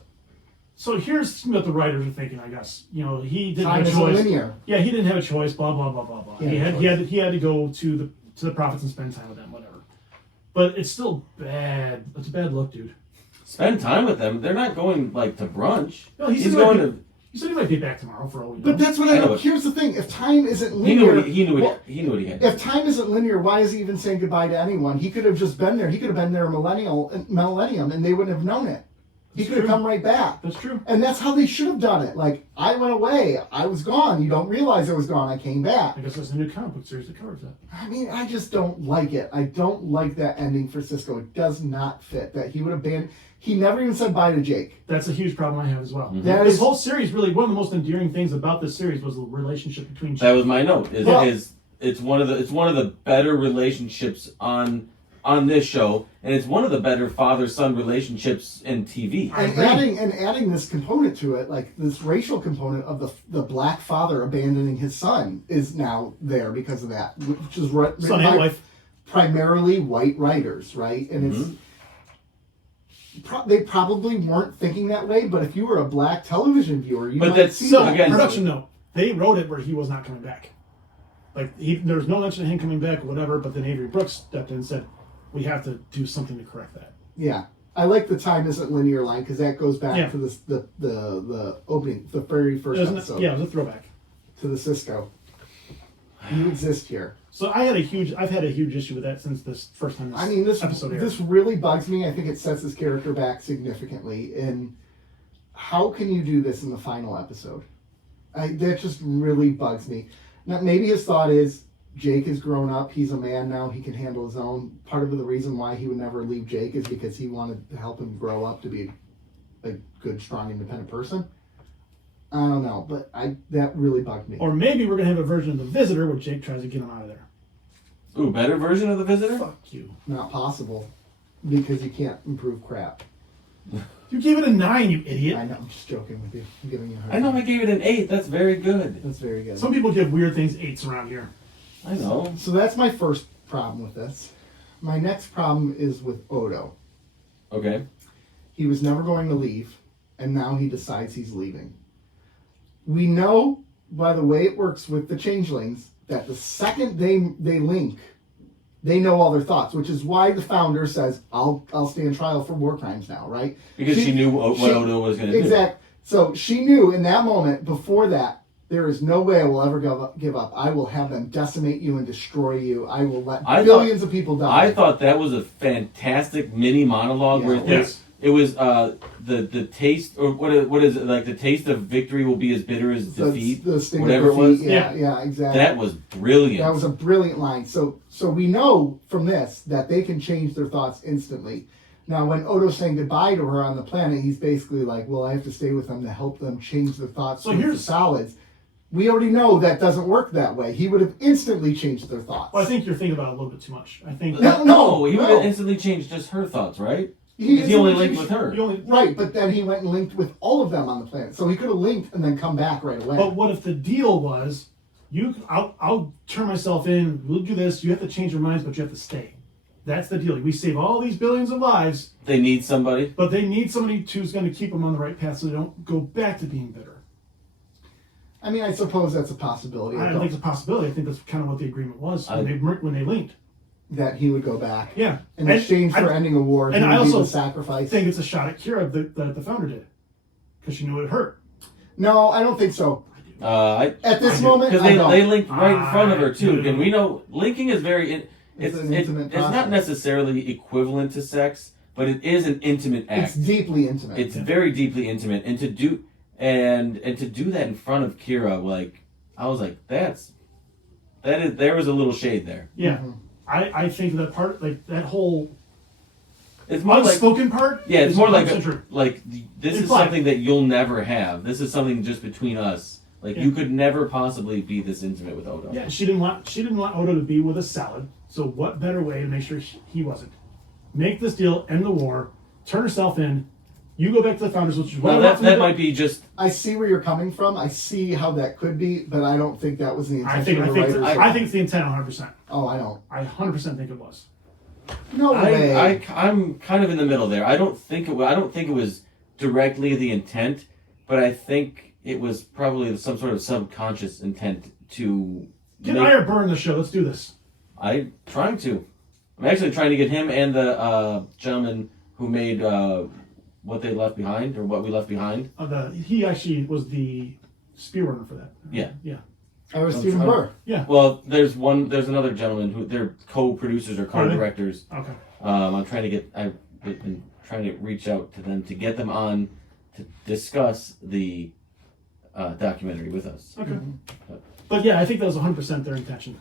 So here's what the writers are thinking, I guess. You know, he didn't have a choice. Linear. Yeah, he didn't have a choice. Blah blah blah blah blah. He had to go to the prophets and spend time with them. Whatever. But it's still bad. It's a bad look, dude. Spend time with them. They're not going like to brunch. No, he's going to. He said he might be back tomorrow for all we know. But that's what I know. Here's the thing: if time isn't linear, he knew what he had. If time isn't linear, why is he even saying goodbye to anyone? He could have just been there. He could have been there a millennium, and they wouldn't have known it. He could have come right back. That's true. And that's how they should have done it. Like, I went away. I was gone. You don't realize I was gone. I came back. I guess there's a new comic book series that covers that. I mean, I just don't like it. I don't like that ending for Cisco. It does not fit. That he would have been... He never even said bye to Jake. That's a huge problem I have as well. Mm-hmm. This whole series, really, one of the most endearing things about this series was the relationship between Jake. That was my note. It's one of the better relationships on this show, and it's one of the better father-son relationships in TV. And adding this component to it, like this racial component of the black father abandoning his son, is now there because of that, which is son and wife, primarily white writers, right? And they probably weren't thinking that way, but if you were a black television viewer, you might see that. Again, production note: they wrote it where he was not coming back. Like there was no mention of him coming back or whatever, but then Avery Brooks stepped in and said, we have to do something to correct that. Yeah. I like the time isn't linear line because that goes back to the opening, the very first episode. Yeah, it was a throwback. To the Cisco. You exist here. So I've had a huge issue with that since this first time this episode aired. This really bugs me. I think it sets his character back significantly. And how can you do this in the final episode? That just really bugs me. Now, maybe his thought is, Jake has grown up. He's a man now. He can handle his own. Part of the reason why he would never leave Jake is because he wanted to help him grow up to be a good, strong, independent person. I don't know, but that really bugged me. Or maybe we're going to have a version of The Visitor where Jake tries to get him out of there. Ooh, better version of The Visitor? Fuck you. Not possible. Because you can't improve crap. You gave it a 9, you idiot. I know. I'm just joking with you. I'm giving you a hard I know time. I gave it an 8. That's very good. That's very good. Some people give weird things 8s around here. I know. So that's my first problem with this. My next problem is with Odo. Okay. He was never going to leave, and now he decides he's leaving. We know, by the way it works with the changelings, that the second they link, They know all their thoughts, which is why the founder says, I'll stand trial for war crimes now, right? Because she knew what Odo was going to do. Exactly. So she knew in that moment, before that, there is no way I will ever give up. I will have them decimate you and destroy you. I will let billions of people die. I thought that was a fantastic mini monologue where it was the taste, or what is it, like the taste of victory will be as bitter as defeat, the sting whatever of it was. defeat. Yeah, exactly. That was brilliant. That was a brilliant line. So we know from this that they can change their thoughts instantly. Now, when Odo's saying goodbye to her on the planet, he's basically like, well, I have to stay with them to help them change their thoughts towards the solids. We already know that doesn't work that way. He would have instantly changed their thoughts. Well, I think you're thinking about it a little bit too much. I think no, he would have instantly changed just her thoughts, right? He only linked with her. Right, but then he went and linked with all of them on the planet. So he could have linked and then come back right away. But what if the deal was, I'll turn myself in, we'll do this, you have to change your minds, but you have to stay. That's the deal. We save all these billions of lives. They need somebody. But they need somebody who's going to keep them on the right path so they don't go back to being bitter. I mean, I suppose that's a possibility. I don't think it's a possibility. I think that's kind of what the agreement was when they linked. That he would go back. Yeah. In exchange for ending a war. And I also sacrifice. think it's a shot at Kira that the founder did. Because she knew it hurt. No, I don't think so. At this moment, because they linked right in front of her too, and we know linking is very. It's not necessarily equivalent to sex, but it is an intimate act. It's deeply intimate. It's very deeply intimate, and to do that in front of Kira, like I was like, there was a little shade there. Yeah, I think that part, like that whole. It's more unspoken part. Yeah, it's more like this is something that you'll never have. This is something just between us. Like you could never possibly be this intimate with Odo. Yeah, she didn't want Odo to be with a salad. So what better way to make sure he wasn't? Make this deal, end the war, turn herself in. You go back to the founders, which is that might be just. I see where you're coming from. I see how that could be, but I don't think that was the intention of the writers. I think it's the intent 100%. Oh, I don't. I 100% think it was. No way. I'm kind of in the middle there. I don't think it was directly the intent, but I think it was probably some sort of subconscious intent to get Ira Burn the show. Let's do this. I'm trying to. I'm actually trying to get him and the gentleman who made What They Left Behind, or What We Left Behind. He actually was the spearrunner for that. Yeah. Yeah. I was Stephen Burr. Yeah. Well, there's another gentleman who they're co-producers or co-directors. Okay. I've been trying to reach out to them to get them on to discuss the documentary with us. Okay. But yeah, I think that was 100% their intention.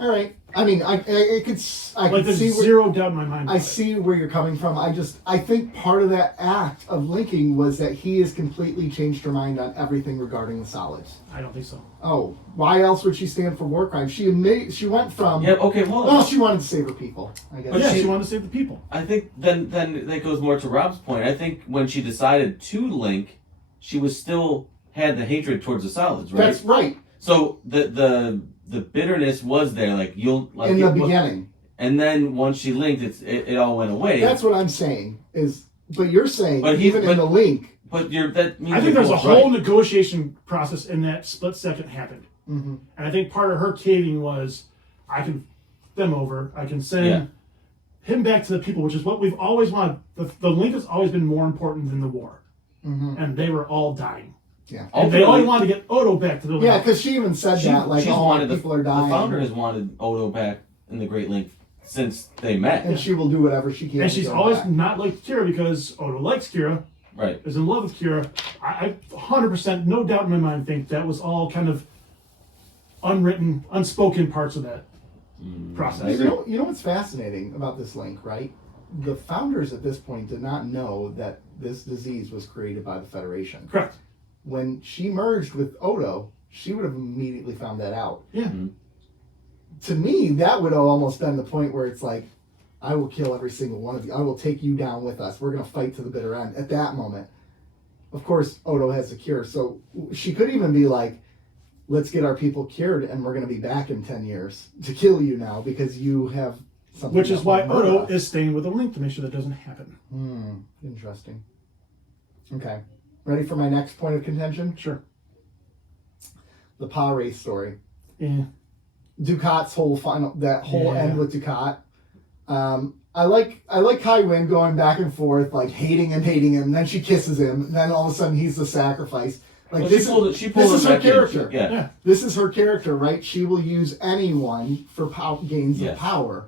All right. I mean, I could see zero doubt in my mind. I see where you're coming from. I think part of that act of linking was that he has completely changed her mind on everything regarding the solids. I don't think so. Oh, why else would she stand for war crimes? She went from. Yeah. Okay. Well, she wanted to save her people. I guess. But yeah, she wanted to save the people. I think then that goes more to Rob's point. I think when she decided to link, she was still had the hatred towards the solids, right? That's right. So the bitterness was there, like in the beginning, and then once she linked, it all went away. That's what I'm saying. But you're saying in the link. But that means I think there's a whole negotiation process in that split second happened, and I think part of her caving was, I can them over, I can send him back to the people, which is what we've always wanted. The link has always been more important than the war, and they were all dying. Yeah, and they only wanted to get Odo back to the. Yeah, because she even said that, like, people are dying. The founder has wanted Odo back in the Great Link since they met, and she will do whatever she can. And she's always not liked Kira because Odo likes Kira. Right. Is in love with Kira. I 100%, no doubt in my mind, think that was all kind of unwritten, unspoken parts of that process. You know what's fascinating about this link, right? The founders at this point did not know that this disease was created by the Federation. Correct. When she merged with Odo, she would have immediately found that out. Yeah. Mm-hmm. To me, that would have almost been the point where it's like, I will kill every single one of you. I will take you down with us. We're going to fight to the bitter end. At that moment, of course, Odo has the cure. So she could even be like, let's get our people cured and we're going to be back in 10 years to kill you now because you have something. Which is why Odo is staying with a link to make sure that doesn't happen. Interesting. Okay. Ready for my next point of contention? Sure. The Pa race story. Yeah. Ducat's whole end with Ducat. I like Kai Wynn going back and forth, like hating him, and then she kisses him, and then all of a sudden he's the sacrifice. Like Well, this is her character. Yeah. This is her character, right? She will use anyone for gains of Yes. power,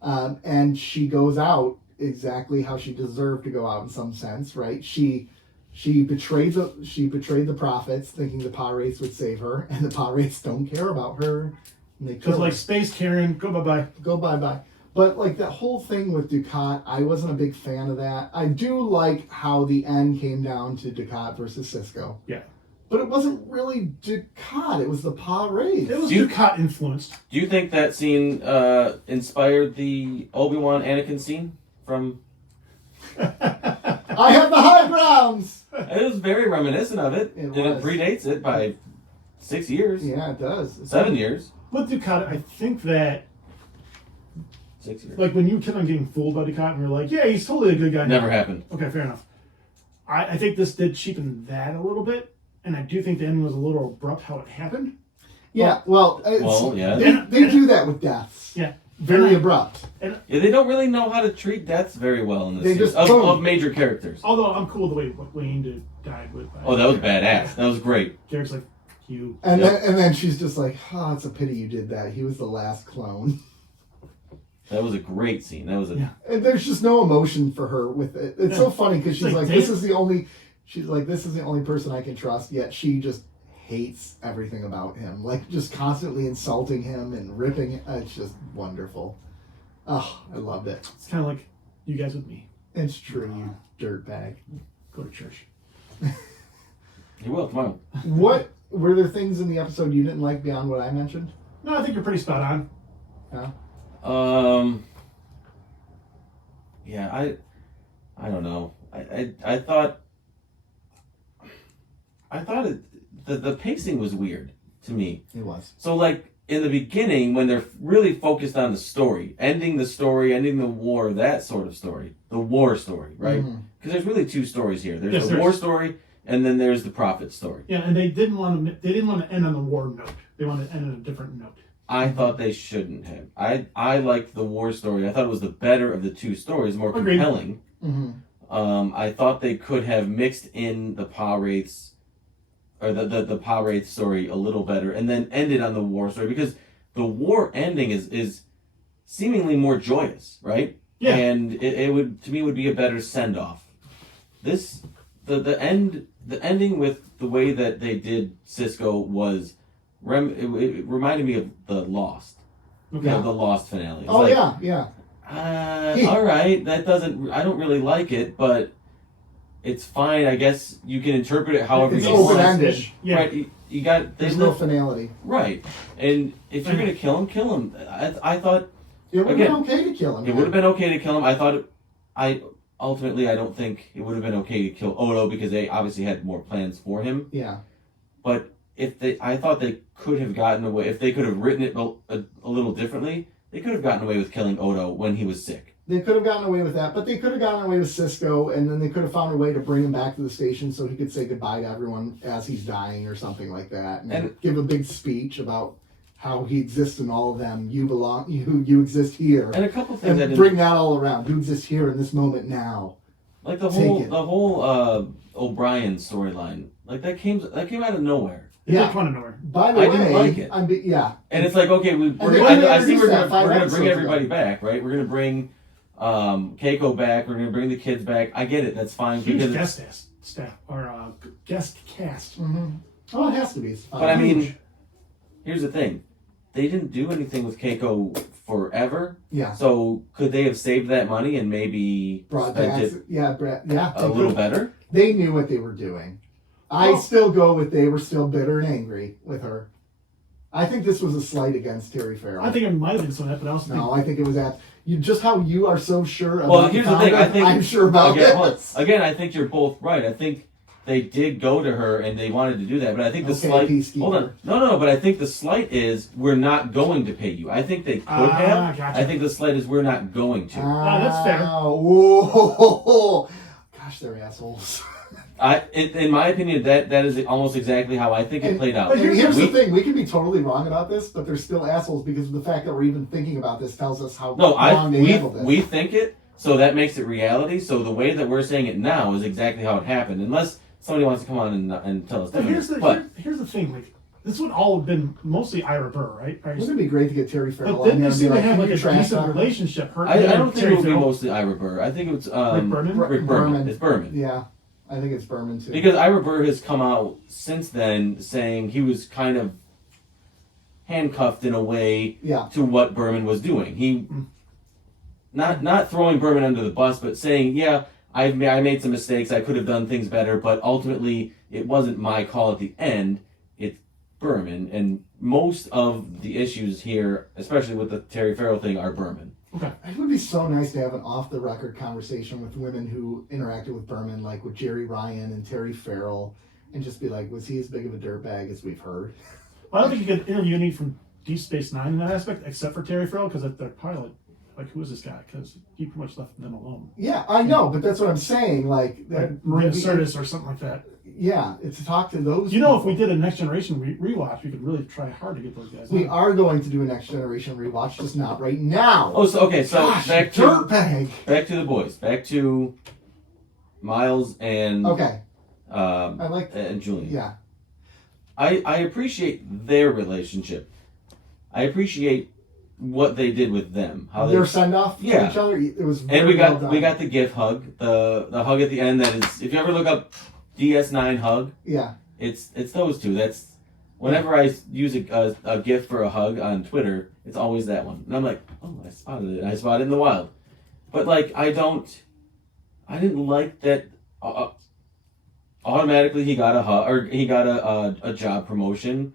and she goes out exactly how she deserved to go out in some sense, right? She betrayed the prophets, thinking the Pirates would save her, and the Pirates don't care about her. Because like Space Karen, go bye-bye. Go bye-bye. But like that whole thing with Ducat, I wasn't a big fan of that. I do like how the end came down to Ducat versus Cisco. Yeah. But it wasn't really Ducat, it was the Pirates. It was Ducat influenced. Do you think that scene inspired the Obi-Wan Anakin scene from... I have the high grounds! It was very reminiscent of it. It And was. it predates it by 6 years. Yeah, it does. 7 years. With Ducat, I think that 6 years. like when you kept on getting fooled by Ducat and you're like, yeah, he's totally a good guy. Never now. happened. Okay, fair enough. I think this did cheapen that a little bit, and I do think the ending was a little abrupt how it happened. Yeah, yeah. They do that with deaths. Yeah. Very abrupt. Yeah, they don't really know how to treat deaths very well in this They series. just boom. Of major characters. Although I'm cool with the way Wayne died with. Oh, that was badass. That was great. Derek's like, you. And Yep. then she's just like, oh, it's a pity you did that. He was the last clone. That was a great scene. That was a... Yeah. And there's just no emotion for her with it. It's so funny because she's like, this is the only person I can trust, yet she just hates everything about him. Like, just constantly insulting him and ripping it. It's just wonderful. Oh, I loved it. It's kind of like you guys with me. It's true, you dirtbag. Go to church. You will, tomorrow. What, were there things in the episode you didn't like beyond what I mentioned? No, I think you're pretty spot on. Yeah. Yeah, I don't know. I thought the pacing was weird to me. It was. So like in the beginning when they're really focused on the story, ending the war, that sort of story, the war story, right? Because there's really two stories here. There's the war story, and then there's the prophet story. Yeah, and they didn't want to end on the war note. They wanted to end on a different note. I thought they shouldn't have. I liked the war story. I thought it was the better of the two stories, more Agreed. compelling. I thought they could have mixed in the Pirates, or the Pirates story a little better, and then ended on the war story, because the war ending is seemingly more joyous, right? Yeah. And it would, to me, would be a better send off. This the ending with the way that they did Cisco was it reminded me of the Lost. Okay. You know, the Lost finale. It's Oh, like, yeah. all right, I don't really like it, but it's fine. I guess you can interpret it however It's you want. open-ended. Yeah. Right, you got There's no finality. right, and if you're gonna kill him. I thought It would have Again, been okay to kill him. it would have been okay to kill him. I thought ultimately I don't think it would have been okay to kill Odo, because they obviously had more plans for him. Yeah. But I thought they could have gotten away, if they could have written it a little differently, they could have gotten away with killing Odo when he was sick. They could have gotten away with that, but they could have gotten away with Cisco, and then they could have found a way to bring him back to the station so he could say goodbye to everyone as he's dying or something like that, and give a big speech about how he exists in all of them. You belong. You exist here. And a couple things I And didn't bring that all around. You exist here in this moment now. like the Take whole O'Brien storyline. Like that came out of nowhere. It Yeah. did come out of nowhere. By the I way, didn't like it. And it's like, okay, they only I see introduced we're that 5 gonna episodes bring ago. everybody back, right? We're gonna bring Keiko back. We're gonna bring the kids back. I get it. That's fine Huge because guest staff or guest cast. Oh, it has to be. But I mean, here's the thing: they didn't do anything with Keiko forever. Yeah. So could they have saved that money and maybe Brought spent back, it yeah, a little better? They knew what they were doing. I still go with they were still bitter and angry with her. I think this was a slight against Terry Farrell. I think it might have been some of that, but I also No, I think it was at you. Just how you are so sure about Well, here's the thing. I think I'm sure about this. Again, I think you're both right. I think they did go to her and they wanted to do that, but I think the Okay, slight. peacekeeper. Hold on, no. But I think the slight is we're not going to pay you. I think they could have. Gotcha. I think the slight is we're not going to. that's fair. Whoa. Gosh, they're assholes. In my opinion, that is almost exactly how I think it played out. But here's the thing: we can be totally wrong about this, but they're still assholes because the fact that we're even thinking about this tells us how wrong they handled this. We think it, so that makes it reality. So the way that we're saying it now is exactly how it happened, unless somebody wants to come on and tell us But different. here's the thing: like this would all have been mostly Ira Burr, right? Wouldn't it be great to get Terry Farrell But on then there they and seem be to like, have "Can like you a trash decent talk?" relationship. Her, I don't think Terry it would be Farrell. mostly Ira Burr. I think it's Rick Berman? Rick Berman. It's Berman. Yeah, I think it's Berman too. Because Ira Burr has come out since then saying he was kind of handcuffed in a way to what Berman was doing. He not throwing Berman under the bus, but saying, yeah, I made some mistakes. I could have done things better, but ultimately it wasn't my call at the end. It's Berman, and most of the issues here, especially with the Terry Farrell thing, are Berman. Okay. It would be so nice to have an off-the-record conversation with women who interacted with Berman, like with Jerry Ryan and Terry Farrell, and just be like, was he as big of a dirtbag as we've heard? Well, I don't think you could interview any from Deep Space Nine in that aspect, except for Terry Farrell, because they're pilot. Like, who is this guy? Because he pretty much left them alone. Yeah, I know, but that's what I'm saying. Like Maria Sirtis or something like that. Yeah, to talk to those. You know, if we did a Next Generation rewatch, we could really try hard to get those guys. We are going to do a Next Generation rewatch, just not right now. Oh, so Gosh, back dirtbag. Back to the boys. Back to Miles and I like and Julian. Yeah, I appreciate their relationship. I appreciate what they did with them. How their they send off to each other. It was very and we well done. got the GIF hug, the hug at the end. That is, if you ever look up DS9 hug, it's those two. That's whenever I use a GIF for a hug on Twitter, it's always that one. And I'm like, oh, I spotted it. I spotted it in the wild. But like, I didn't like that. Automatically, he got a hug or he got a job promotion.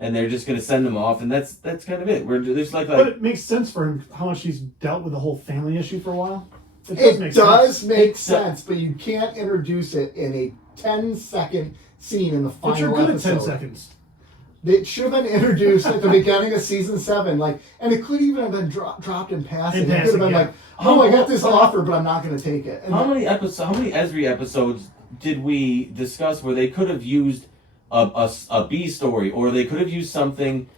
And they're just going to send him off, and that's kind of it. We're just like, but it makes sense for him how much he's dealt with the whole family issue for a while. It does make sense, but you can't introduce it in a 10-second scene in the final But you're good episode. at 10 seconds. It should have been introduced at the beginning of season 7, and it could even have been dropped in passing. It could have been like, "Oh, I got this offer, but I'm not going to take it." And how many Esri episodes did we discuss where they could have used a B story, or they could have used something?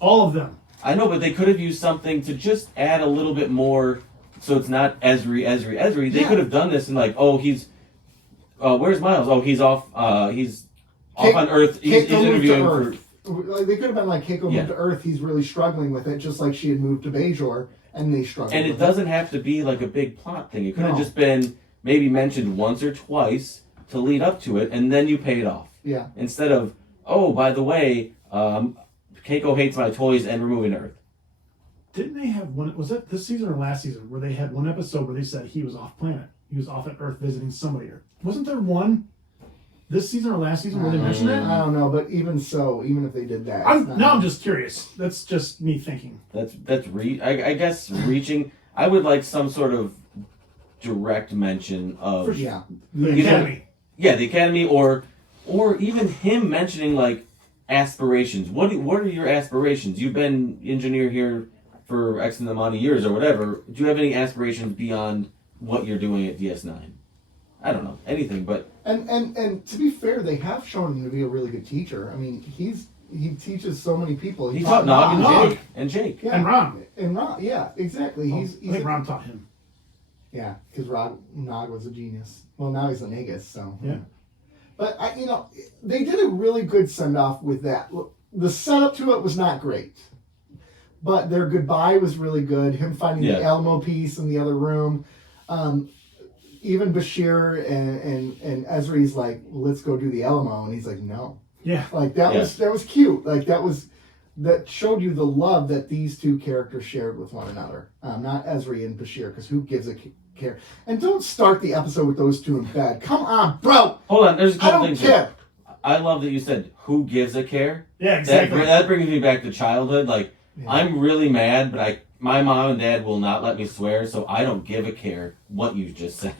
All of them. I know, but they could have used something to just add a little bit more, so it's not Esri. They could have done this and like, oh, he's, where's Miles? Oh, he's off. He's off on Earth. He's interviewing for. They could have been like, Keiko moved to Earth. He's really struggling with it, just like she had moved to Bajor, and they struggled. And it doesn't have to be like a big plot thing. It could have just been maybe mentioned once or twice to lead up to it, and then you pay it off. Yeah. Instead of, oh, by the way, Keiko hates my toys and we're moving to Earth. Didn't they have one? Was that this season or last season where they had one episode where they said he was off planet? He was off at Earth visiting somebody. Wasn't there one this season or last season where they mentioned that? I don't know, but even so, even if they did that, I'm just curious. That's just me thinking. I guess reaching. I would like some sort of direct mention of the Academy. Yeah, the Academy, or even him mentioning like aspirations. What are your aspirations? You've been engineer here for X amount of years or whatever. Do you have any aspirations beyond what you're doing at DS9? I don't know, anything, but and to be fair, they have shown him to be a really good teacher. I mean, he teaches so many people. He taught Nog and Jake. Yeah. And Ron. Yeah, exactly. I think Ron taught him. Yeah, because Nog was a genius. Well, now he's a Nagus, so yeah. But they did a really good send off with that. The setup to it was not great, but their goodbye was really good. Him finding the Elmo piece in the other room. Even Bashir and Ezri's like, let's go do the Alamo, and he's like, no. Yeah. Like that was cute. Like that showed you the love that these two characters shared with one another. Not Ezri and Bashir, because who gives a care? And don't start the episode with those two in bed. Come on, bro. Hold on, there's a couple things. Care. I love that you said, who gives a care? Yeah, exactly. That brings me back to childhood. Like, I'm really mad, but my mom and dad will not let me swear, so I don't give a care what you just said.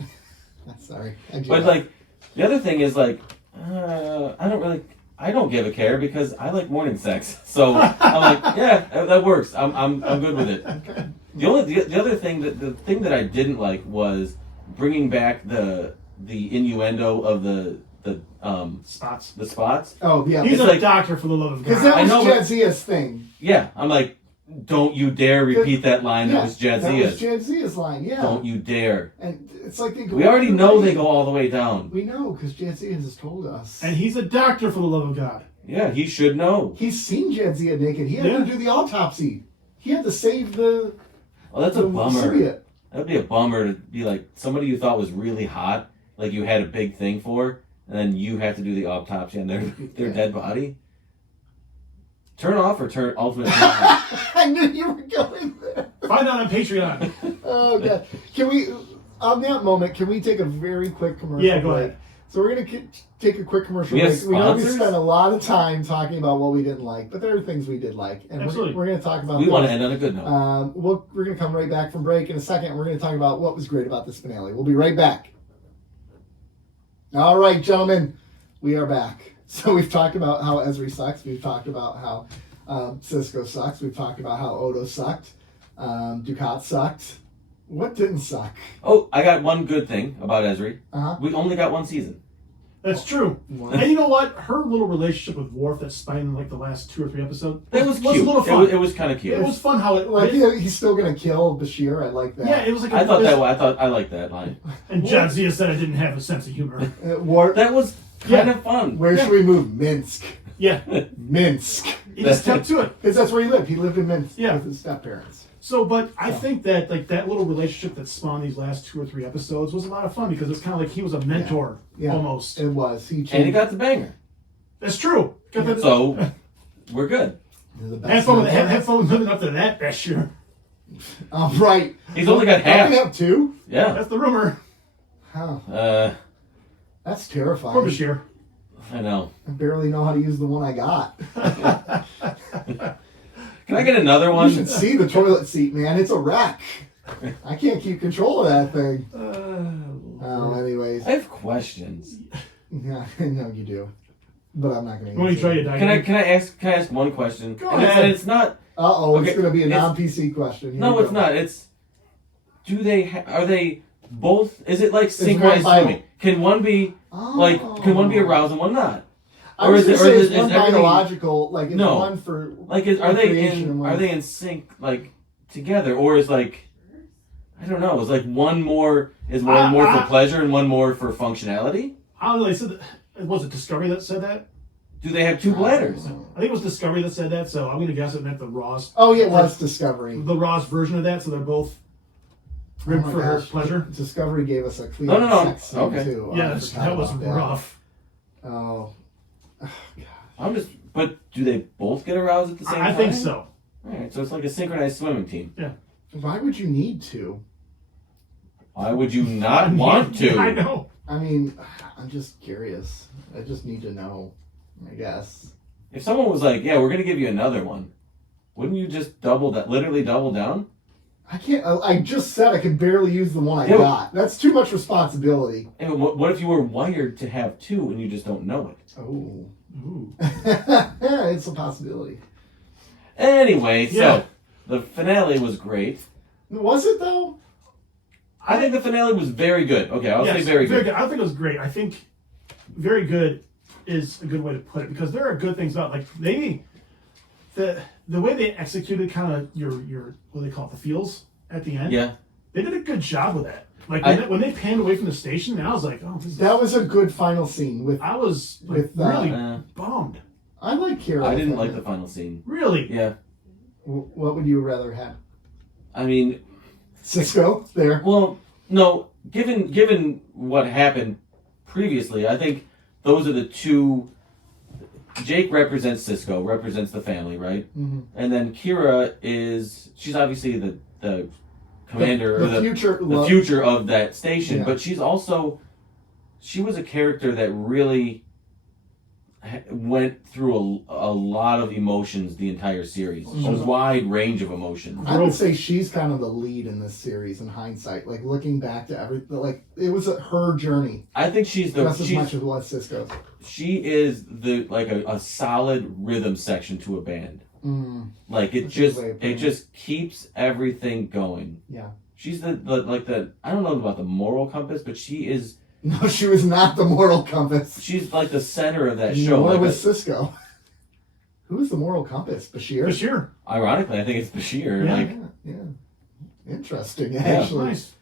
Sorry. But like, the other thing is like, I don't give a care because I like morning sex. So I'm like, yeah, that works. I'm good with it. Okay. The other thing the thing that I didn't like was bringing back the innuendo of the Spots. the spots. Oh yeah, He's It's a like- doctor for the love of because God. that was I know, but- Jadzia's thing. Yeah, I'm like, don't you dare repeat that line. Yeah, That was That was Jadzia's. Jadzia's line. Yeah. Don't you dare. And it's like they go. We already all the know way. they go all the way down. We know because Jadzia has told us. And he's a doctor for the love of God. Yeah, he should know. He's seen Jadzia naked. He had Yeah. to do the autopsy. He had to save the. Oh, that's a the bummer. symbiote. That'd be a bummer to be like somebody you thought was really hot, like you had a big thing for, and then you have to do the autopsy on their dead body. Turn off or turn ultimate. I knew you were going there. Find out on Patreon. Oh god! Can we? On that moment, can we take a very quick commercial? Yeah, go break? ahead. So we're gonna take a quick commercial We have break. We know we sponsors? spent a lot of time talking about what we didn't like, but there are things we did like, and Absolutely. we're gonna talk about. We those. want to end on a good note. We're going to come right back from break in a second. We're going to talk about what was great about this finale. We'll be right back. All right, gentlemen, we are back. So we've talked about how Ezri sucks. We've talked about how Cisco sucks. We've talked about how Odo sucked. Dukat sucked. What didn't suck? Oh, I got one good thing about Ezri. Uh-huh. We only got one season. That's true. What? And you know what? Her little relationship with Worf that spanned like the last 2 or 3 episodes It was was cute. a little fun. It was kind of cute. It was fun how it Like he's still going to kill Bashir. I like that. yeah, it was like I thought that. I liked that line. And Jadzia said I didn't have a sense of humor. That was kind of fun. Where should we move? Minsk. Yeah, Minsk. he just kept to it. Because that's where he lived. He lived in Minsk Yeah. with his step parents. So, but I think that like that little relationship that spawned these last 2 or 3 episodes was a lot of fun because it's kind of like he was a mentor Yeah. almost. It was. He And he got the banger. That's true. Got that- So we're good. the best have fun with mentor. have fun living up to that best year. Right. He's only got Don't half. we have 2? Yeah. That's the rumor. Oh, that's terrifying. For Bashir. I know. I barely know how to use the one I got. Can I get another You one? should see the toilet seat, man. It's a wreck. I can't keep control of that thing. Oh, anyways. I have questions. Yeah, I know you do. But I'm not going Let me to try you, Can I ask one question? Go And ahead. it's not. Uh-oh, Okay, it's going to be a it's- non-PC question. Here No, we it's go. not. It's. Are they both? Is it like one synchronized bio- swimming? Can one be can one be aroused and one not? I was going to say it's one everything- biological, like it's No. one for... Like, are they procreation and in? one- Are they in sync like together, or is like? I don't know. Is like one more for pleasure and one more for functionality? I don't know. They said was it Discovery that said that? Do they have 2 bladders? I think it was Discovery that said that. So I'm gonna guess it meant the Ross, Oh, yeah, it was Discovery. the Ross version of that. So they're both ribbed Oh my for her gosh. pleasure. Discovery gave us a clear No. sex scene, Okay. too. Yeah, I forgot that was about rough. Oh. I'm just. But do they both get aroused at the same time? I think so. All right, so it's like a synchronized swimming team. Why would you need to? Why would you not want to? I know. I mean, I'm just curious. I just need to know, I guess. If someone was like, "Yeah, we're gonna give you another one," wouldn't you just literally double down? I can't. I just said I could barely use the one I Yeah. got. That's too much responsibility. And what if you were wired to have 2 and you just don't know it? Oh. Ooh. It's a possibility. Anyway, Yeah. so the finale was great. Was it though? I think the finale was very good. Okay, I'll say Yes, very good. I think it was great. I think very good is a good way to put it because there are good things about like maybe the way they executed kind of your what do they call it, the feels at the end. Yeah, They did a good job with that. Like I- when they panned away from the station, I was like, oh, this is, That was a good final scene with. I was like, with, really uh, bummed. I like Kira. I didn't from like it. the final scene. Really. Yeah, What would you rather have? I mean, Cisco there. well, no. Given what happened previously, I think those are the 2. Jake represents Cisco, represents the family, right? Mm-hmm. And then Kira she's obviously the commander, The or future. the future of that station, Yeah. but she was a character that really went through a lot of emotions the entire series, a wide range of emotions. I would say she's kind of the lead in this series in hindsight. Like looking back to everything, like it was her journey I think she's just as much as it was Cisco's. she is a solid rhythm section to a band. Mm, Like it That's a good just way of putting it just keeps everything going. yeah. She's the I don't know about the moral compass, but she is No, she was not the moral compass. She's like the center of that show. Nor Like was Cisco. Who is the moral compass? Bashir? Bashir. ironically, I think it's Bashir. Yeah. Like Yeah. Interesting, actually. Nice.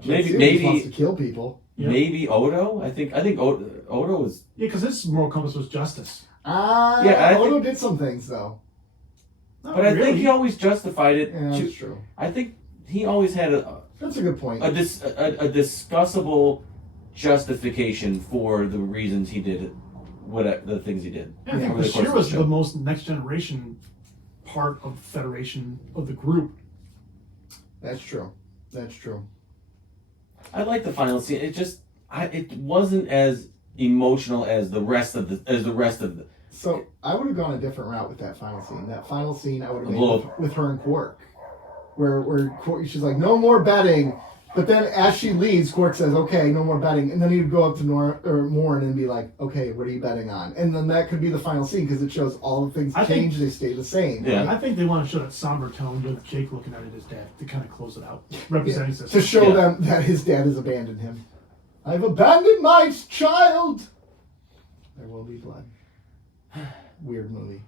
He wants maybe to kill people. Yep. maybe Odo. I think Odo was. Yeah, because his moral compass was justice. Yeah, I Odo did some things, though. Not But I really. think he always justified it. Yeah, that's true. I think he always had That's a good point. a discussable justification for the reasons he did the things he did. Yeah, I think over the course Bashir of was show. the most next generation part of the Federation of the group. That's true. That's true. I like the final scene. It wasn't as emotional as the rest of the. So I would have gone a different route with that final scene. That final scene I would have Blow made with her and Quark, where Quark, she's like, "No more betting." But then as she leaves, Quark says, "Okay, no more betting," and then he'd go up to Morn and be like, "Okay, what are you betting on?" And then that could be the final scene because it shows all the things change; they stay the same. Yeah. right? I think they want to show that somber tone with Jake looking at his dad to kind of close it out, representing to system. show Yeah. them that his dad has abandoned him. I've abandoned my child. There will be blood. Weird movie.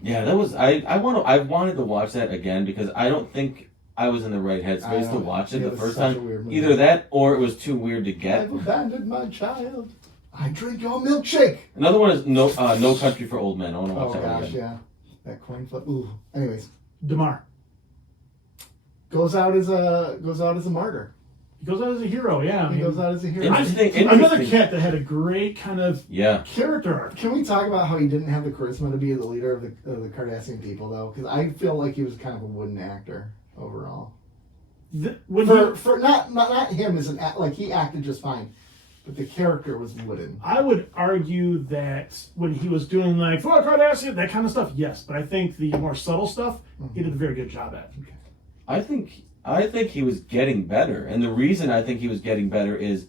Yeah, that was I wanted to watch that again because I don't think I was in the right headspace to watch it the first such a time. weird movie. Either that or it was too weird to get. I've abandoned my child. I drink your milkshake. Another one is No Country for Old Men. I want to watch Oh that one gosh, again. yeah. That coin flip. Ooh. Anyways, Damar. goes out as a martyr. He goes out as a hero, yeah. I He mean, goes out as a hero. Interesting. another cat that had a great kind of Yeah. character arc. Can we talk about how he didn't have the charisma to be the leader of the Cardassian people, though? Because I feel like he was kind of a wooden actor overall. When For not him as an like he acted just fine, but the character was wooden. I would argue that when he was doing like for Cardassian, that kind of stuff, yes. But I think the more subtle stuff, he did a very good job at. I think he was getting better, and the reason I think he was getting better is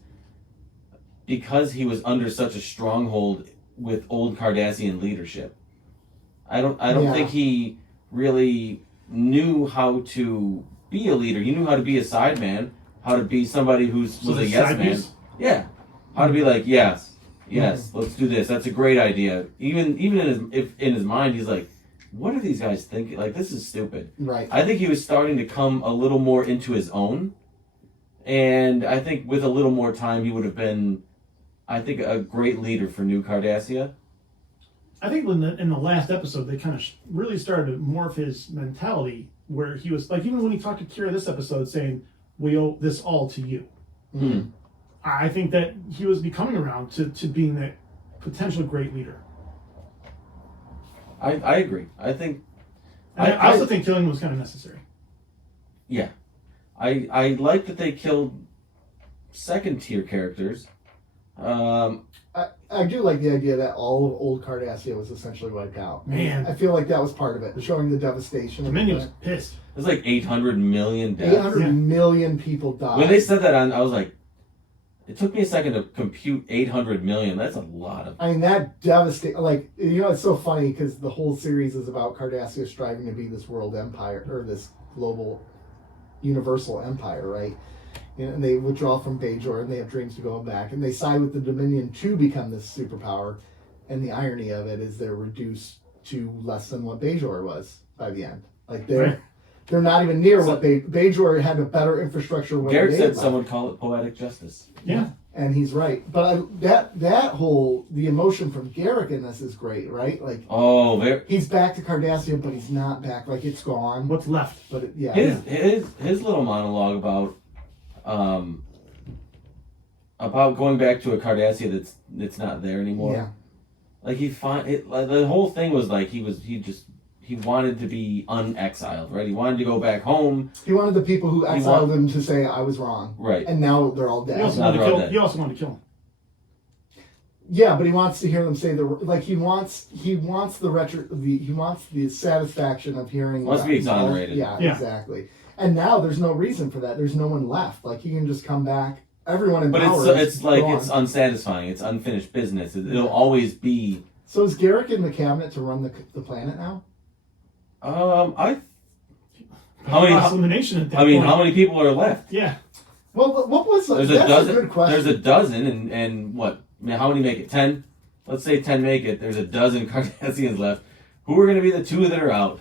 because he was under such a stronghold with old Cardassian leadership. I don't Yeah. think he really knew how to be a leader. He knew how to be a sideman, how to be somebody who was So a the yes side man. piece? Yeah, how to be like yes, let's do this. That's a great idea. Even in his mind, he's like, what are these guys thinking? Like, this is stupid. Right. I think he was starting to come a little more into his own. And I think with a little more time, he would have been, I think, a great leader for New Cardassia. I think in the last episode, they kind of really started to morph his mentality where he was like, even when he talked to Kira this episode saying, we owe this all to you. Mm-hmm. I think that he was becoming around to being that potential great leader. I agree. I think, And I also think killing him was kind of necessary. yeah. I like that they killed second tier characters. I do like the idea that all of old Cardassia was essentially wiped out. Man. I feel like that was part of it, showing the devastation. Dominion was pissed. There's like 800 million deaths. 800 million people died. When they said that, I was like, it took me a second to compute 800 million. That's a lot of. I mean, that devastate. Like, you know, it's so funny because the whole series is about Cardassia striving to be this world empire or this global, universal empire, right? And they withdraw from Bajor and they have dreams to go back, and they side with the Dominion to become this superpower. And the irony of it is they're reduced to less than what Bajor was by the end. Like they're not even near what Bajor had a better infrastructure. Garrett said someone call it poetic justice. Yeah. And he's right, but the emotion from Garrick in this is great, right? Like, he's back to Cardassia, but he's not back. Like, it's gone. What's left? But His little monologue about going back to a Cardassia that's not there anymore. Yeah. Like the whole thing was like he wanted to be unexiled, right? He wanted to go back home. He wanted the people who exiled him to say I was wrong, right? And now they're all dead. He also wanted to kill him. Yeah, but he wants to hear them say he wants the satisfaction of hearing. He wants to be exonerated. Yeah, exactly. And now there's no reason for that. There's no one left. Like, he can just come back. Everyone in power. But it's like it's unsatisfying. It's unfinished business. It'll always be. So is Garrick in the cabinet to run the planet now? Elimination at that point. How many people are left? Yeah. Well, what was There's that's a dozen. a good question. There's a dozen, and what? I mean, how many make it? 10. Let's say 10 make it. There's a dozen Cardassians left. Who are going to be the 2 that are out?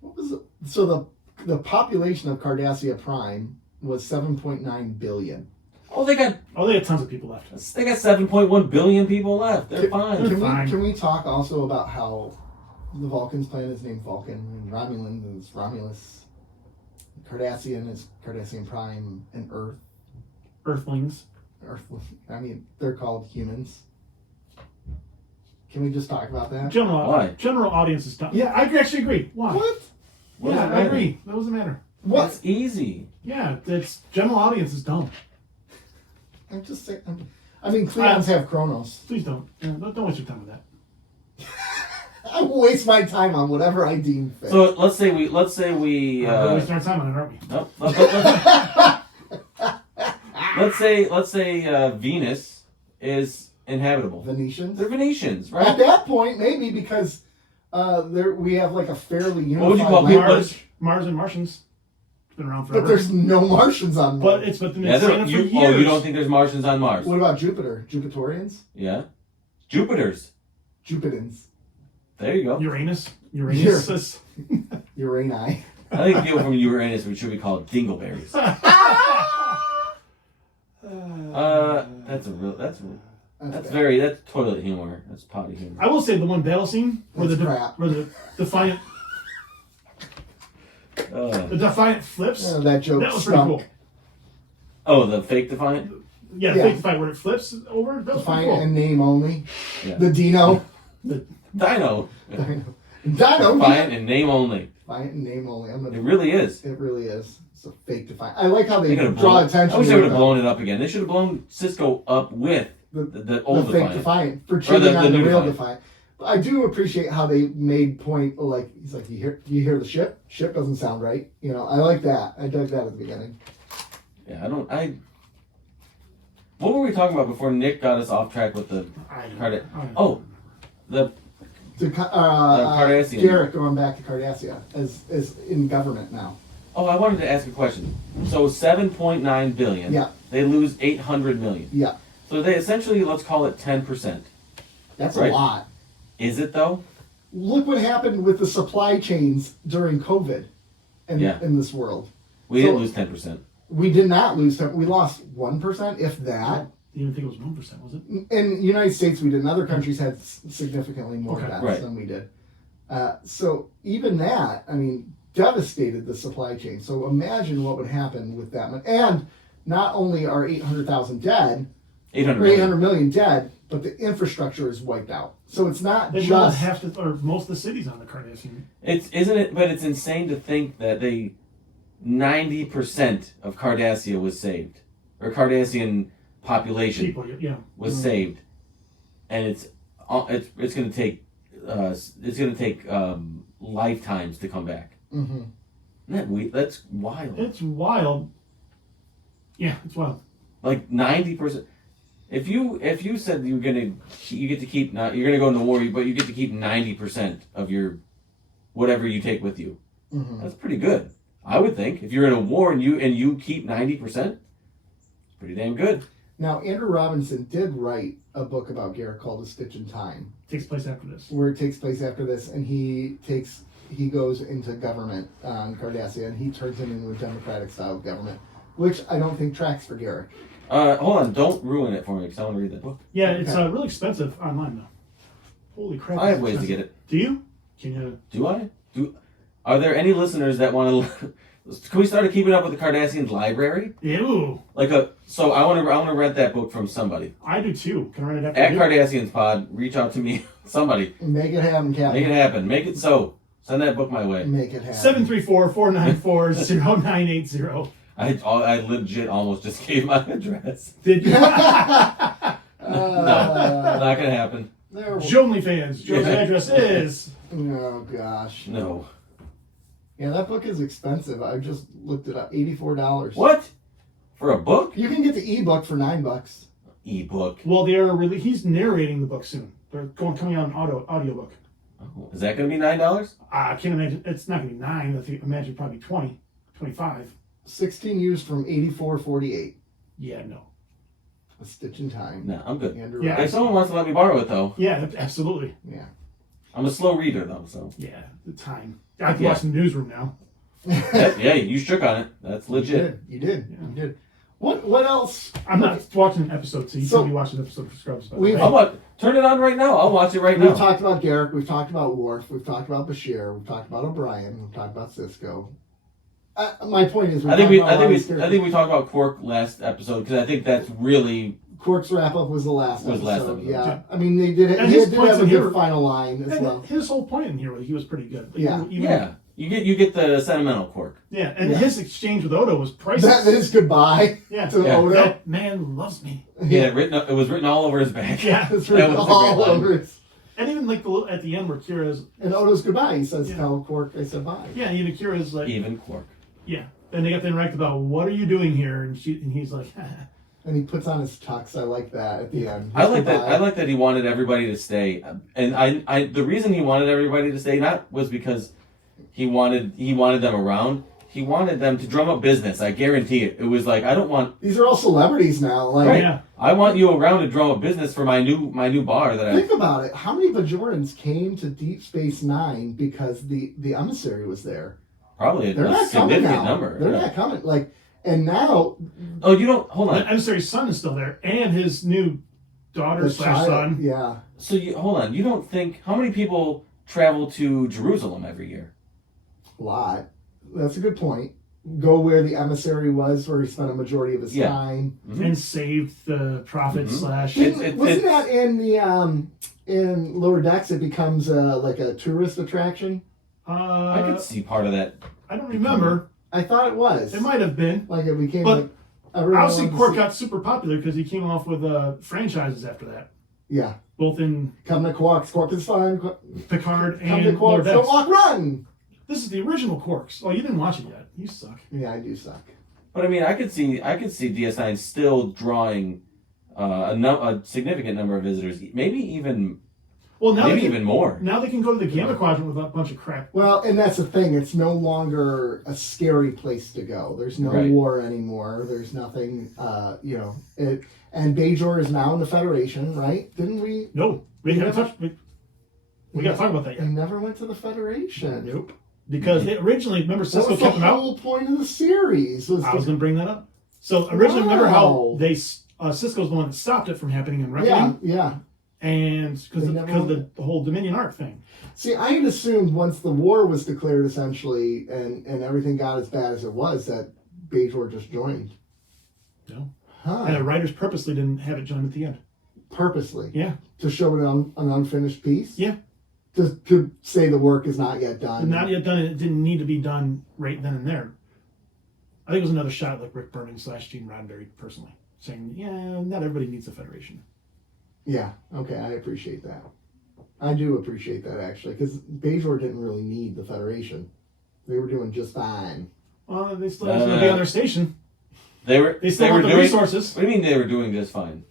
What was it? So the population of Cardassia Prime was 7.9 billion. Oh, they got tons of people left. 7.1 billion people left. They're fine. Can we talk also about how the Vulcan's planet is named Vulcan, and Romulan is Romulus, Cardassian is Cardassian Prime, and Earthlings. I mean, they're called humans. Can we just talk about that? General audience is dumb. Yeah, I actually agree. Why? What? Yeah, I agree. That doesn't matter. What? It's easy. Yeah, it's general audience is dumb. I'm just saying. I mean, Klingons have Chronos. Please don't. Yeah, don't waste your time with that. I will waste my time on whatever I deem fit. So let's say we. We're wasting our time on it, aren't we? Nope. Let's say Venus is inhabitable. Venetians? They're Venetians, right? At that point, maybe because we have like a fairly unified. What would you call language. Mars and Martians. It's been around forever. But there's no Martians on Mars. But been saying it for years. Oh, you don't think there's Martians on Mars? What about Jupiter? Jupiterians? Yeah. Jupiters. Jupitans. There you go. Uranus. Urani. I think people from Uranus should be called dingleberries. That's toilet humor. That's potty humor. I will say the one battle scene where the Defiant the Defiant flips. That joke That was pretty stunk. cool. Oh, the fake Defiant? Yeah, the fake Defiant where it flips over. That was Defiant pretty cool. and name only. Yeah. The Dino. Dino. Dino. Defiant and name only. Defiant and name only. It really is. It really is. It's a fake Defiant. I like how they draw blown, attention. I wish to they would have blown it up again. They should have blown Cisco up with the old fake Defiant. For cheating on the new real Defiant. But I do appreciate how they made point, like, he's like, you hear the ship? Ship doesn't sound right. You know, I like that. I dug that at the beginning. Yeah, what were we talking about before Nick got us off track with the Cardassian. Garrett going back to Cardassia as in government now. Oh, I wanted to ask a question. So 7.9 billion. Yeah. They lose 800 million. Yeah. So they essentially, let's call it 10%. That's right? a lot. Is it though? Look what happened with the supply chains during COVID in this world. We didn't lose 10%. We did not lose 10%. We lost 1%, if that. I didn't even think it was 1%, was it? In the United States, we did. And other countries had significantly more deaths than we did. So even that, I mean, devastated the supply chain. So imagine what would happen with that. And not only are 800,000 dead, 800 million dead, but the infrastructure is wiped out. So it's not they just most of the cities on the Cardassian. Isn't it? But it's insane to think that 90% of Cardassia was saved, or Cardassian population was saved, and it's going to take lifetimes to come back. Mm-hmm. That's wild. It's wild. Yeah, it's wild. Like 90%. If you said you're gonna go into war, but you get to keep 90% of your whatever you take with you, that's pretty good. I would think if you're in a war and you keep 90%, pretty damn good. Now Andrew Robinson did write a book about Garrett called A Stitch in Time. Takes place after this. Where it takes place after this, and he goes into government on Cardassia, and he turns it into a democratic style of government, which I don't think tracks for Garrett. Hold on, don't ruin it for me because I want to read that book. Yeah, it's really expensive online though. Holy crap! I have ways to get it. Do you? Can you? Do I? Are there any listeners that want to? Can we start keeping up with the Cardassians library? Ew. So I want to rent that book from somebody. I do too. Can I rent it after At you? Cardassians Pod, reach out to me. Somebody. Make it happen, Captain. Make it happen. Make it so. Send that book my way. Make it happen. 734-494-0980. I legit almost just gave my address. Did you? No, not gonna happen. Joe OnlyFans. Joe's address is. Oh gosh. No. Yeah, that book is expensive. I just looked it up. $84. What? For a book? You can get the ebook for $9. Ebook. Well, he's narrating the book soon. They're coming out an audiobook. Oh, is that gonna be $9? I can't imagine. It's not gonna be 9. I imagine probably 20, 25. 16 used from 84-48. Yeah, no. A Stitch in Time. No, I'm good. Andrew Yeah. If someone wants to let me borrow it, though, Yeah, absolutely. Yeah. I'm a slow reader, though, so. Yeah, the time. I have to watch the newsroom now. Yeah, you shook on it. That's legit. You did. What else? I'm not watching an episode, so you So- told me watch an episode for Scrubs. But We've- Turn it on right now. I'll watch it right We've now. talked about Garrick. We've talked about Worf. We've talked about Bashir. We've talked about O'Brien. We've talked about Cisco. My point is, I think we talked about Quark last episode because I think that's really Quark's wrap up was the last Was episode. last episode. Yeah, I mean they did. And He his did points have a in good here- final line as and well. his whole point in here, he was pretty good. Like, Yeah. even- You get the sentimental Quark. Yeah, and Yeah. his exchange with Odo was priceless. That is goodbye Yeah. to Yeah. Odo. That man loves me. Yeah, it was written all over his back. Yeah. It's That written was a all great line. over it. And even like at the end where Kira's, And Odo's goodbye. He says, Yeah. "Tell Quark I said bye." yeah, even Kira's like, Even Quark. yeah. And they got to interact about what are you doing here, and he's like, And he puts on his tux. I like that at the end. I like His that. I like that he wanted everybody to stay, and I the reason he wanted everybody to stay not was because he wanted them around. He wanted them to drum up business. I guarantee it. It was like I don't want. These are all celebrities now. Like, Right. yeah. I want you around to drum up business for my new bar that I. think about it. How many Bajorans came to Deep Space Nine because the emissary was there? Probably They're a not coming significant now. number. They're yeah. not coming. Like, and now Oh, you don't. Hold The on. emissary's son is still there, and his new daughter the slash child. son. Yeah. So hold on. You don't think how many people travel to Jerusalem every year? A lot. That's a good point. Go where the emissary was, where he spent a majority of his Yeah. time. And saved the prophet Mhm. slash. Wasn't that in the in Lower Decks? It becomes like a tourist attraction. I could see part of that. I don't remember. I thought it was. It might have been. Like it became But like. everyone Obviously, wanted to Quark see- got super popular because he came off with franchises after that, Yeah. both in Come to Quark. Quark is fun. Picard Come to and Quark. Lower Don't Decks. walk, run. This is the original Quarks. Oh, you didn't watch it yet. You suck. Yeah, I do suck. But I mean, I could see DS9 still drawing a significant number of visitors, maybe even Well, now maybe they can, even more. now they can go to the Gamma Quadrant with a bunch of crap. Well, and that's the thing. It's no longer a scary place to go. There's no Right. war anymore. There's nothing, and Bajor is now in the Federation, right? Didn't we? No, we gotta touch. We gotta talk about that He yet. never went to the Federation. Nope. Because they originally, remember That Cisco was the kept him out. whole point of the series. Was I was to- going to bring that up. So originally, remember how Wow. they Cisco's the one that stopped it from happening in Reckoning, yeah. and because They never the whole Dominion arc thing. See, I had assumed once the war was declared, essentially, and everything got as bad as it was, that Bajor just joined. No. Huh. And the writers purposely didn't have it join at the end. Purposely. Yeah. To show an unfinished piece? Yeah. To say the work is not yet done. Not yet done, and it didn't need to be done right then and there. I think it was another shot like Rick Burning / Gene Roddenberry personally saying, yeah, not everybody needs the Federation. Yeah, okay, I appreciate that. I do appreciate that, actually, because Bajor didn't really need the Federation. They were doing just fine. Well, they still have to be on their station. They still were want the doing resources. What do you mean they were doing just fine?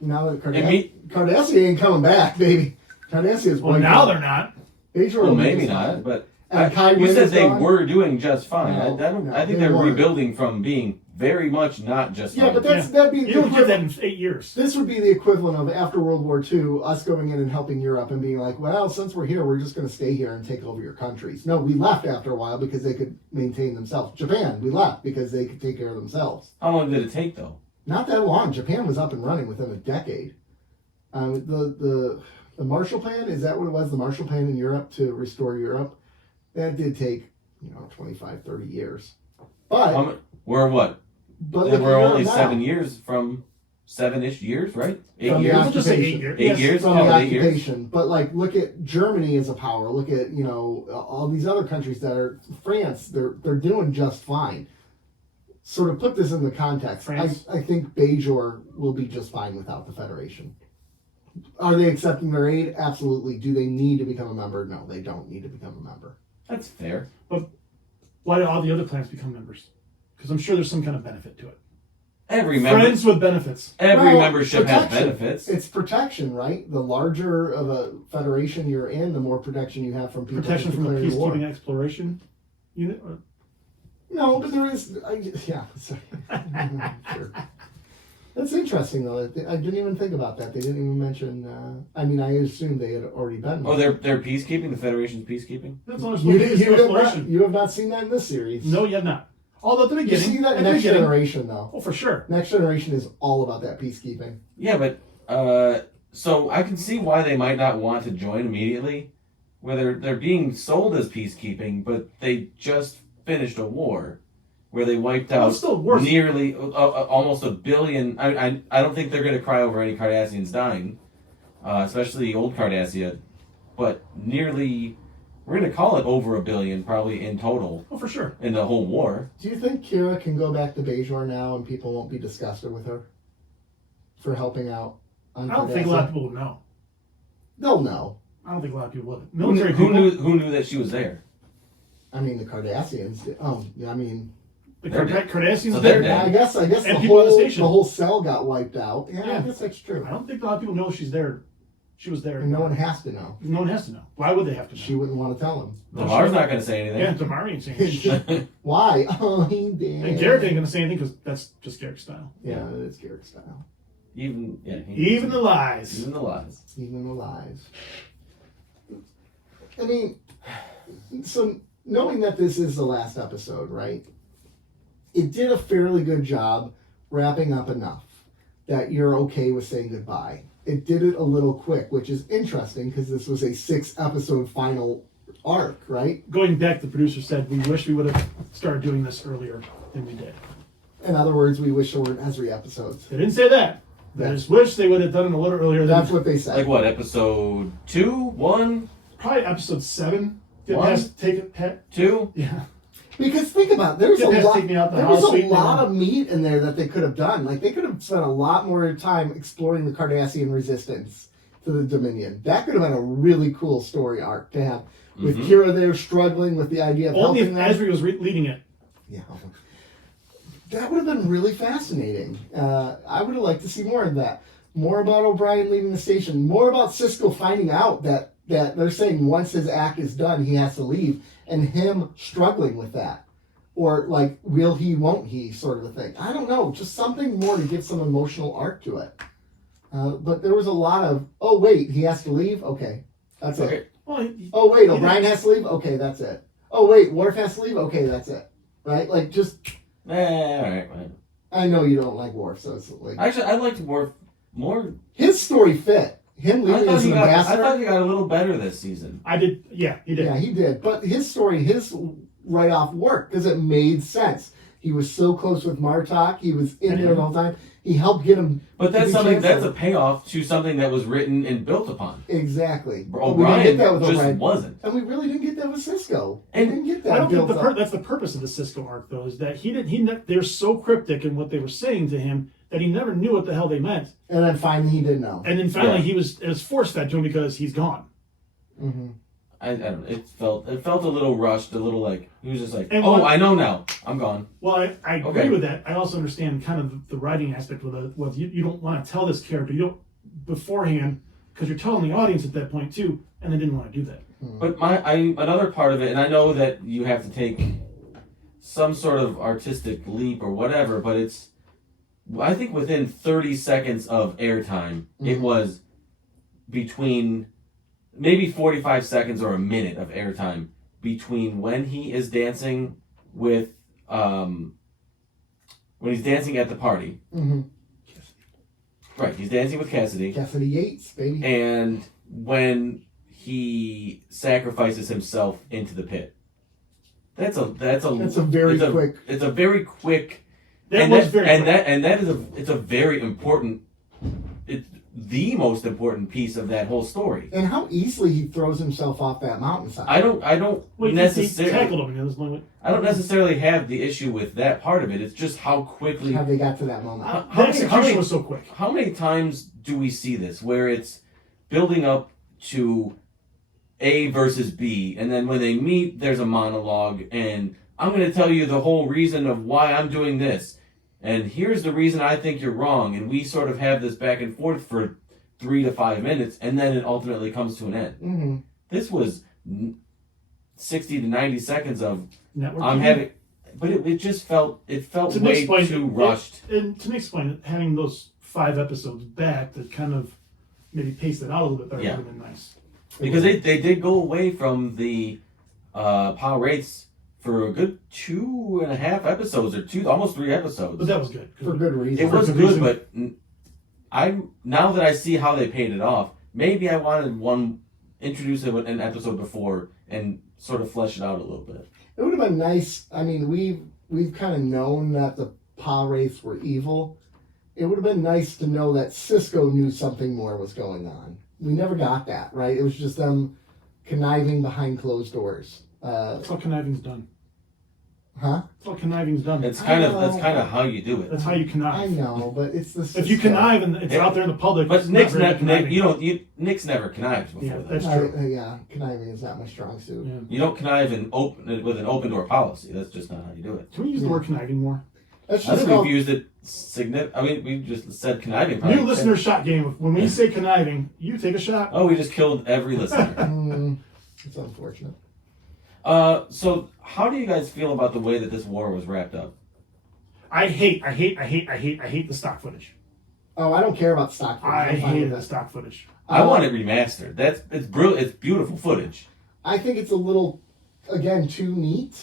Now that And Cardassia ain't coming back, baby. Cardassians. Well, now they're not. Bajor Well, will be maybe just fine. not, but And Kai you Wynn said is they gone? were doing just fine. No, I think they they're weren't. rebuilding from being very much not just Yeah, fine. but that'd be You don't get that in 8 years. This would be the equivalent of after World War II, us going in and helping Europe and being like, well, since we're here, we're just going to stay here and take over your countries. No, we left after a while because they could maintain themselves. Japan, we left because they could take care of themselves. How long did it take though? Not that long. Japan was up and running within a decade. The Marshall Plan, is that what it was? The Marshall Plan in Europe to restore Europe? That did take, 25, 30 years. But, We're what? but They look were at only Europe now. 7 years from 7-ish years, right? 8 From the years. We'll just say 8 occupation. years. 8 years? From Oh, the 8 years. occupation. But look at Germany as a power. Look at, all these other countries that are, France, they're doing just fine. Sort of put this into context. France? I think Bajor will be just fine without the Federation. Are they accepting their aid? Absolutely. Do they need to become a member? No, they don't need to become a member. That's fair. Why do all the other planets become members? Because I'm sure there's some kind of benefit to it. Every Friends with benefits. Every Well, membership has protection. benefits. It's protection, right? The larger of a federation you're in, the more protection you have from people. Protection from a declaring war. peacekeeping exploration unit. No, but there is. Yeah, sorry. Sure. That's interesting though. I didn't even think about that. They didn't even mention. I mean, I assumed they had already been. Oh, they're peacekeeping. The Federation's peacekeeping. That's all you have not seen that in this series. No, you have not. Although at the You beginning, see that in Next Generation though. Oh, for sure. Next Generation is all about that peacekeeping. Yeah, but so I can see why they might not want to join immediately, where they're being sold as peacekeeping, but they just finished a war where they wiped out nearly almost 1 billion. I don't think they're going to cry over any Cardassians dying, especially old Cardassia, but nearly. We're going to call it over 1 billion probably in total. Oh, for sure. In the whole war. Do you think Kira can go back to Bajor now and people won't be disgusted with her for helping out on I don't think a lot of people would know. They'll know. I don't think a lot of people would. Military who knew that she was there? I mean, the Cardassians. Oh, yeah, I mean... The Cardassians so there. I guess and the the whole cell got wiped out. Yeah, I guess that's true. I don't think a lot of people know she's there. She was there. And no one has to know. No one has to know. Why would they have to know? She wouldn't want to tell him. Damar's not going to say anything. Yeah, Damar ain't saying shit. Why? Oh, he did. And Garrett ain't going to say anything because that's just Garrett's style. Yeah, it is Garrett's style. Even the lies. Even the lies. Even the lies. I mean, so knowing that this is the last episode, right? It did a fairly good job wrapping up enough that you're okay with saying goodbye. It did it a little quick, which is interesting because this was a 6-episode final arc, right? Going back, the producer said, we wish we would have started doing this earlier than we did. In other words, we wish there weren't Ezri episodes. They didn't say that. They just wish they would have done it a little earlier. That's what they said. Like what, episode 2? 1? Probably episode 7. Take it, pet. 2? Yeah. Because think about it, there was a There lot of meat in there that they could have done. Like they could have spent a lot more time exploring the Cardassian resistance to the Dominion. That could have been a really cool story arc to have with Kira there struggling with the idea of only if helping Ezri was leading it. Yeah, that would have been really fascinating. I would have liked to see more of that. More about O'Brien leaving the station. More about Sisko finding out that they're saying once his act is done, he has to leave, and him struggling with that. Or, like, will he, won't he, sort of a thing. I don't know. Just something more to give some emotional arc to it. But there was a lot of, oh, wait, he has to leave? Okay, that's it. Well, oh, wait, O'Brien has to leave? Okay, that's it. Oh, wait, Worf has to leave? Okay, that's it. Right? Like, just... all right. I know you don't like Worf, so it's like... Actually, I liked Worf more. His story fit. Him leaving as an ambassador. I thought he got a little better this season. I did. Yeah, he did. Yeah, he did. But his story, his write-off worked because it made sense. He was so close with Martok. He was in there the whole time. He helped get him. But that's a payoff to something that was written and built upon. Exactly. O'Brien wasn't. And we really didn't get that with Sisko. And we didn't get that. I don't think that's the purpose of the Sisko arc, though, is that they're so cryptic in what they were saying to him that he never knew what the hell they meant. And then finally he didn't know. And then finally it was force fed to him because he's gone. Mm-hmm. I don't know. It felt a little rushed, a little like he was just like, I know now, I'm gone. Well, I agree with that. I also understand kind of the writing aspect with you don't want to tell this character beforehand because you're telling the audience at that point too, and they didn't want to do that. But another part of it, and I know that you have to take some sort of artistic leap or whatever, but I think within 30 seconds of airtime, it was between maybe 45 seconds or a minute of airtime between when he is dancing with, when he's dancing at the party. Mm-hmm. Right, he's dancing with Cassidy. Cassidy Yates, baby. And when he sacrifices himself into the pit. It's a very quick. It's a very important. It's the most important piece of that whole story. And how easily he throws himself off that mountainside. I don't necessarily. Tackled him. I don't necessarily have the issue with that part of it. It's just how quickly how they got to that moment. The execution was so quick. How many times do we see this where it's building up to A versus B, and then when they meet, there's a monologue, and I'm going to tell you the whole reason of why I'm doing this. And here's the reason I think you're wrong. And we sort of have this back and forth for 3 to 5 minutes, and then it ultimately comes to an end. Mm-hmm. This was 60 to 90 seconds of Network I'm having. but it just felt To way Nick's point, too rushed. And to Nick's point, having those 5 episodes back that kind of maybe paced it out a little bit better Yeah. would have been nice. Because they did go away from the Power Wraiths for a good 2.5 episodes or almost 3 episodes. But that was good. For good reason. It was good good, reason. but now that I see how they paid it off, maybe I wanted introduce it an episode before and sort of flesh it out a little bit. It would have been nice. I mean, we've kind of known that the Power Wraiths were evil. It would have been nice to know that Cisco knew something more was going on. We never got that, right? It was just them conniving behind closed doors. That's how conniving's done. Huh? That's how conniving's done. That's kind of how you do it. That's how you I connive. know, but it's the Cisco. If you connive and it's out there in the public, But it's Nick's not very conniving. Nick's never connived before Yeah, that. that's true. Yeah, conniving is not my strong suit. Yeah. You don't connive with an open door policy. That's just not how you do it. Can we use the word conniving more? That's I just think called, we've used it we just said conniving. New probably. listener shot game. When we say conniving, you take a shot. Oh, we just killed every listener. it's unfortunate. So how do you guys feel about the way that this war was wrapped up? I hate the stock footage. Oh, I don't care about stock footage. I I'm fine hated with the stock footage. I want it remastered. It's brilliant. It's beautiful footage. I think it's a little, again, too neat.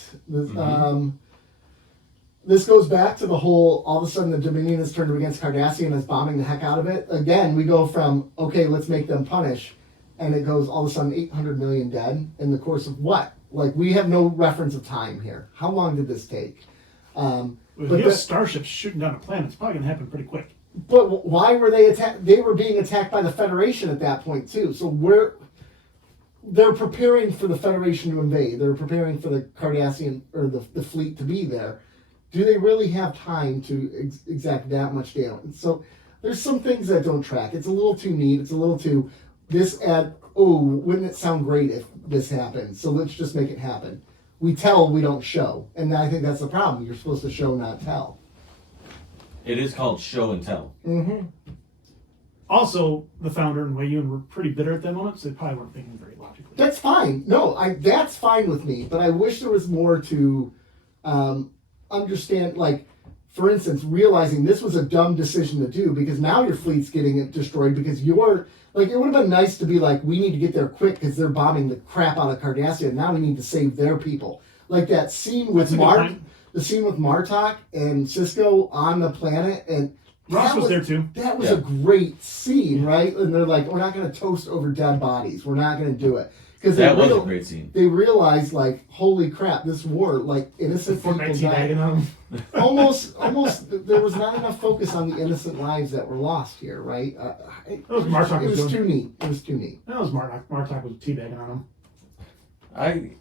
This goes back to the whole, all of a sudden the Dominion is turned against Cardassian and is bombing the heck out of it. Again, we go from, okay, let's make them punish, and it goes all of a sudden 800 million dead in the course of what? Like, we have no reference of time here. How long did this take? If you have starships shooting down a planet, it's probably going to happen pretty quick. But why were they attacked? They were being attacked by the Federation at that point, too. So they're preparing for the Federation to invade. They're preparing for the Cardassian, or the fleet to be there. Do they really have time to exact that much damage? So there's some things that don't track. It's a little too neat. It's a little too, wouldn't it sound great if this happened? So let's just make it happen. We tell, we don't show. And I think that's the problem. You're supposed to show, not tell. It is called show and tell. Mm-hmm. Also, the founder and Wei Yun were pretty bitter at that moment, so they probably weren't thinking very logically. That's fine. No, that's fine with me. But I wish there was more to understand. Like, for instance, realizing this was a dumb decision to do because now your fleet's getting destroyed because you're like, it would have been nice to be like, we need to get there quick because they're bombing the crap out of Cardassia. Now we need to save their people. Like that scene with the scene with Martok and Cisco on the planet, and Ross was there too. That was a great scene, right? And they're like, we're not going to toast over dead bodies. We're not going to do it. Because that was a great scene. They realized, like, holy crap, this war, like, innocent people died. Almost, there was not enough focus on the innocent lives that were lost here, right? It was too neat. It was too neat. That was Martok was teabagging on him.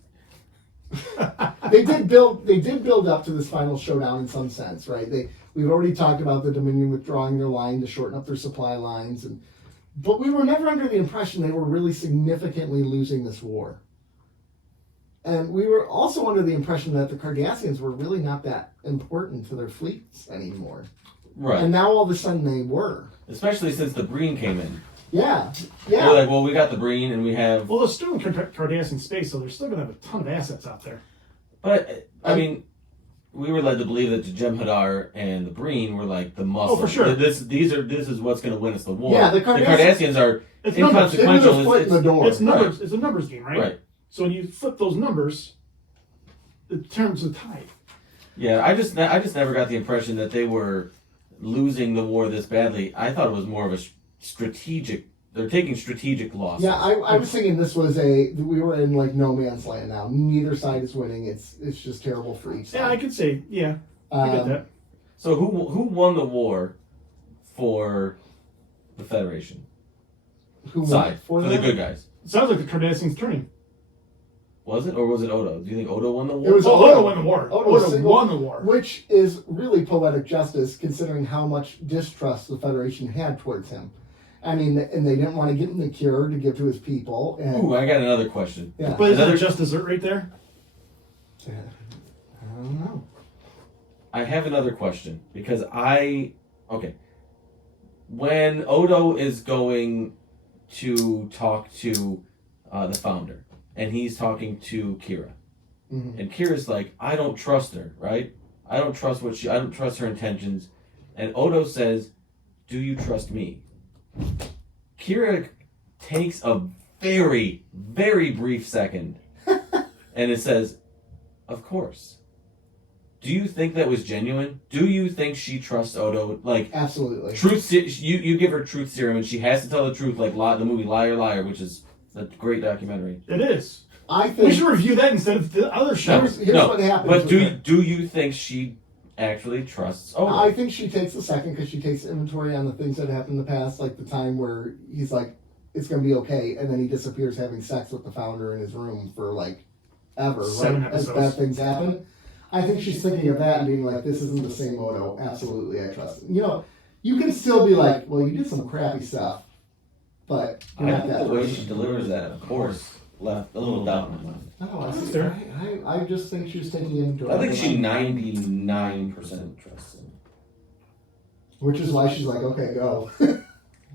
They did build up to this final showdown in some sense, right? We've already talked about the Dominion withdrawing their line to shorten up their supply lines, but we were never under the impression they were really significantly losing this war. And we were also under the impression that the Cardassians were really not that important to their fleets anymore. Right. And now all of a sudden they were. Especially since the Breen came in. Yeah. They're like, well, we got the Breen and we have... Well, they're still in Cardassian space, so they're still going to have a ton of assets out there. But, I mean, we were led to believe that the Jem'Hadar and the Breen were like the muscle. Oh, for sure. This is what's going to win us the war. Yeah, the Cardassians are it's inconsequential. It's numbers. Right. It's a numbers game, right? Right. So when you flip those numbers, it turns the tide. Yeah, I just never got the impression that they were losing the war this badly. I thought it was more of a strategic. They're taking strategic losses. Yeah, I was thinking this was we were in like no man's land now. Neither side is winning. It's just terrible for each side. Yeah, I could say, I get that. So who won the war for the Federation Who side won for the good guys? It sounds like the Cardassians turning. Was it, or was it Odo? Do you think Odo won the war? It was Odo won the war. Odo won the war. Which is really poetic justice considering how much distrust the Federation had towards him. I mean, and they didn't want to give him the cure to give to his people. And, Ooh, I got another question. Yeah. But is that just dessert right there? I don't know. I have another question because when Odo is going to talk to the founder and he's talking to Kira, Mm-hmm. And Kira's like, I don't trust her, right? I don't trust her intentions. And Odo says, do you trust me? Kira takes a very, very brief second and it says, of course. Do you think that was genuine? Do you think she trusts Odo? Like, absolutely. You give her truth serum and she has to tell the truth, like the movie Liar Liar, which is a great documentary. It is. I think we should review that instead of the other show. Here's what happens. But do you think she actually trusts Odo? I think she takes a second because she takes inventory on the things that happened in the past, like the time where he's like, it's going to be okay, and then he disappears having sex with the founder in his room for like ever, 7 right? As episodes. bad things happen. I think she's thinking of that and being like, this isn't the same Odo. Absolutely, I trust him. You know, you can still be like, well, you did some crappy stuff, but you're I not think that the way person. she delivers that, of course, left a little doubt in my mind. No, Fair. I just think she's taking inventory. I think she 99% trusts him. Which is why she's like, okay, go.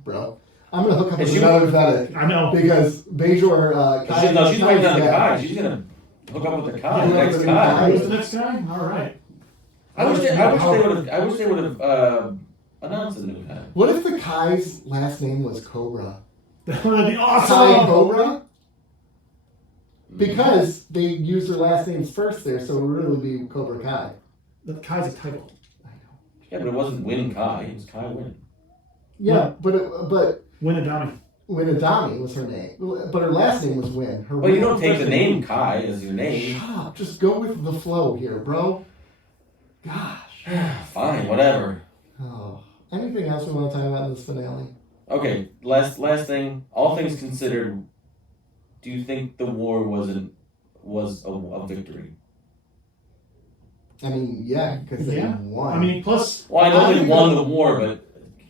Bro. I'm going to hook up And with she another Vedic. I know. Because Bajor... She's waiting on the Kai. She's going to hook up with the Kai. The next Kai. Who's the next guy? All right. I wish they would have announced the new Kai. What if the Kai's last name was Cobra? That would be Kai awesome. Cobra? Because they use their last names first there, so it would really be Cobra Kai. The Kai's a title. Yeah, but it wasn't Win Kai. It was Kai Win. Yeah, but Winadami. Winadami was her name. But her last name was Win. Her Well, you don't take first the name Kai as your name. Shut up. Just go with the flow here, bro. Gosh. Fine, whatever. Oh. Anything else we want to talk about in this finale? Okay, last thing. All things considered, do you think the war was a victory? I mean, yeah, because they won. I mean, plus... Well, I know they won the war, but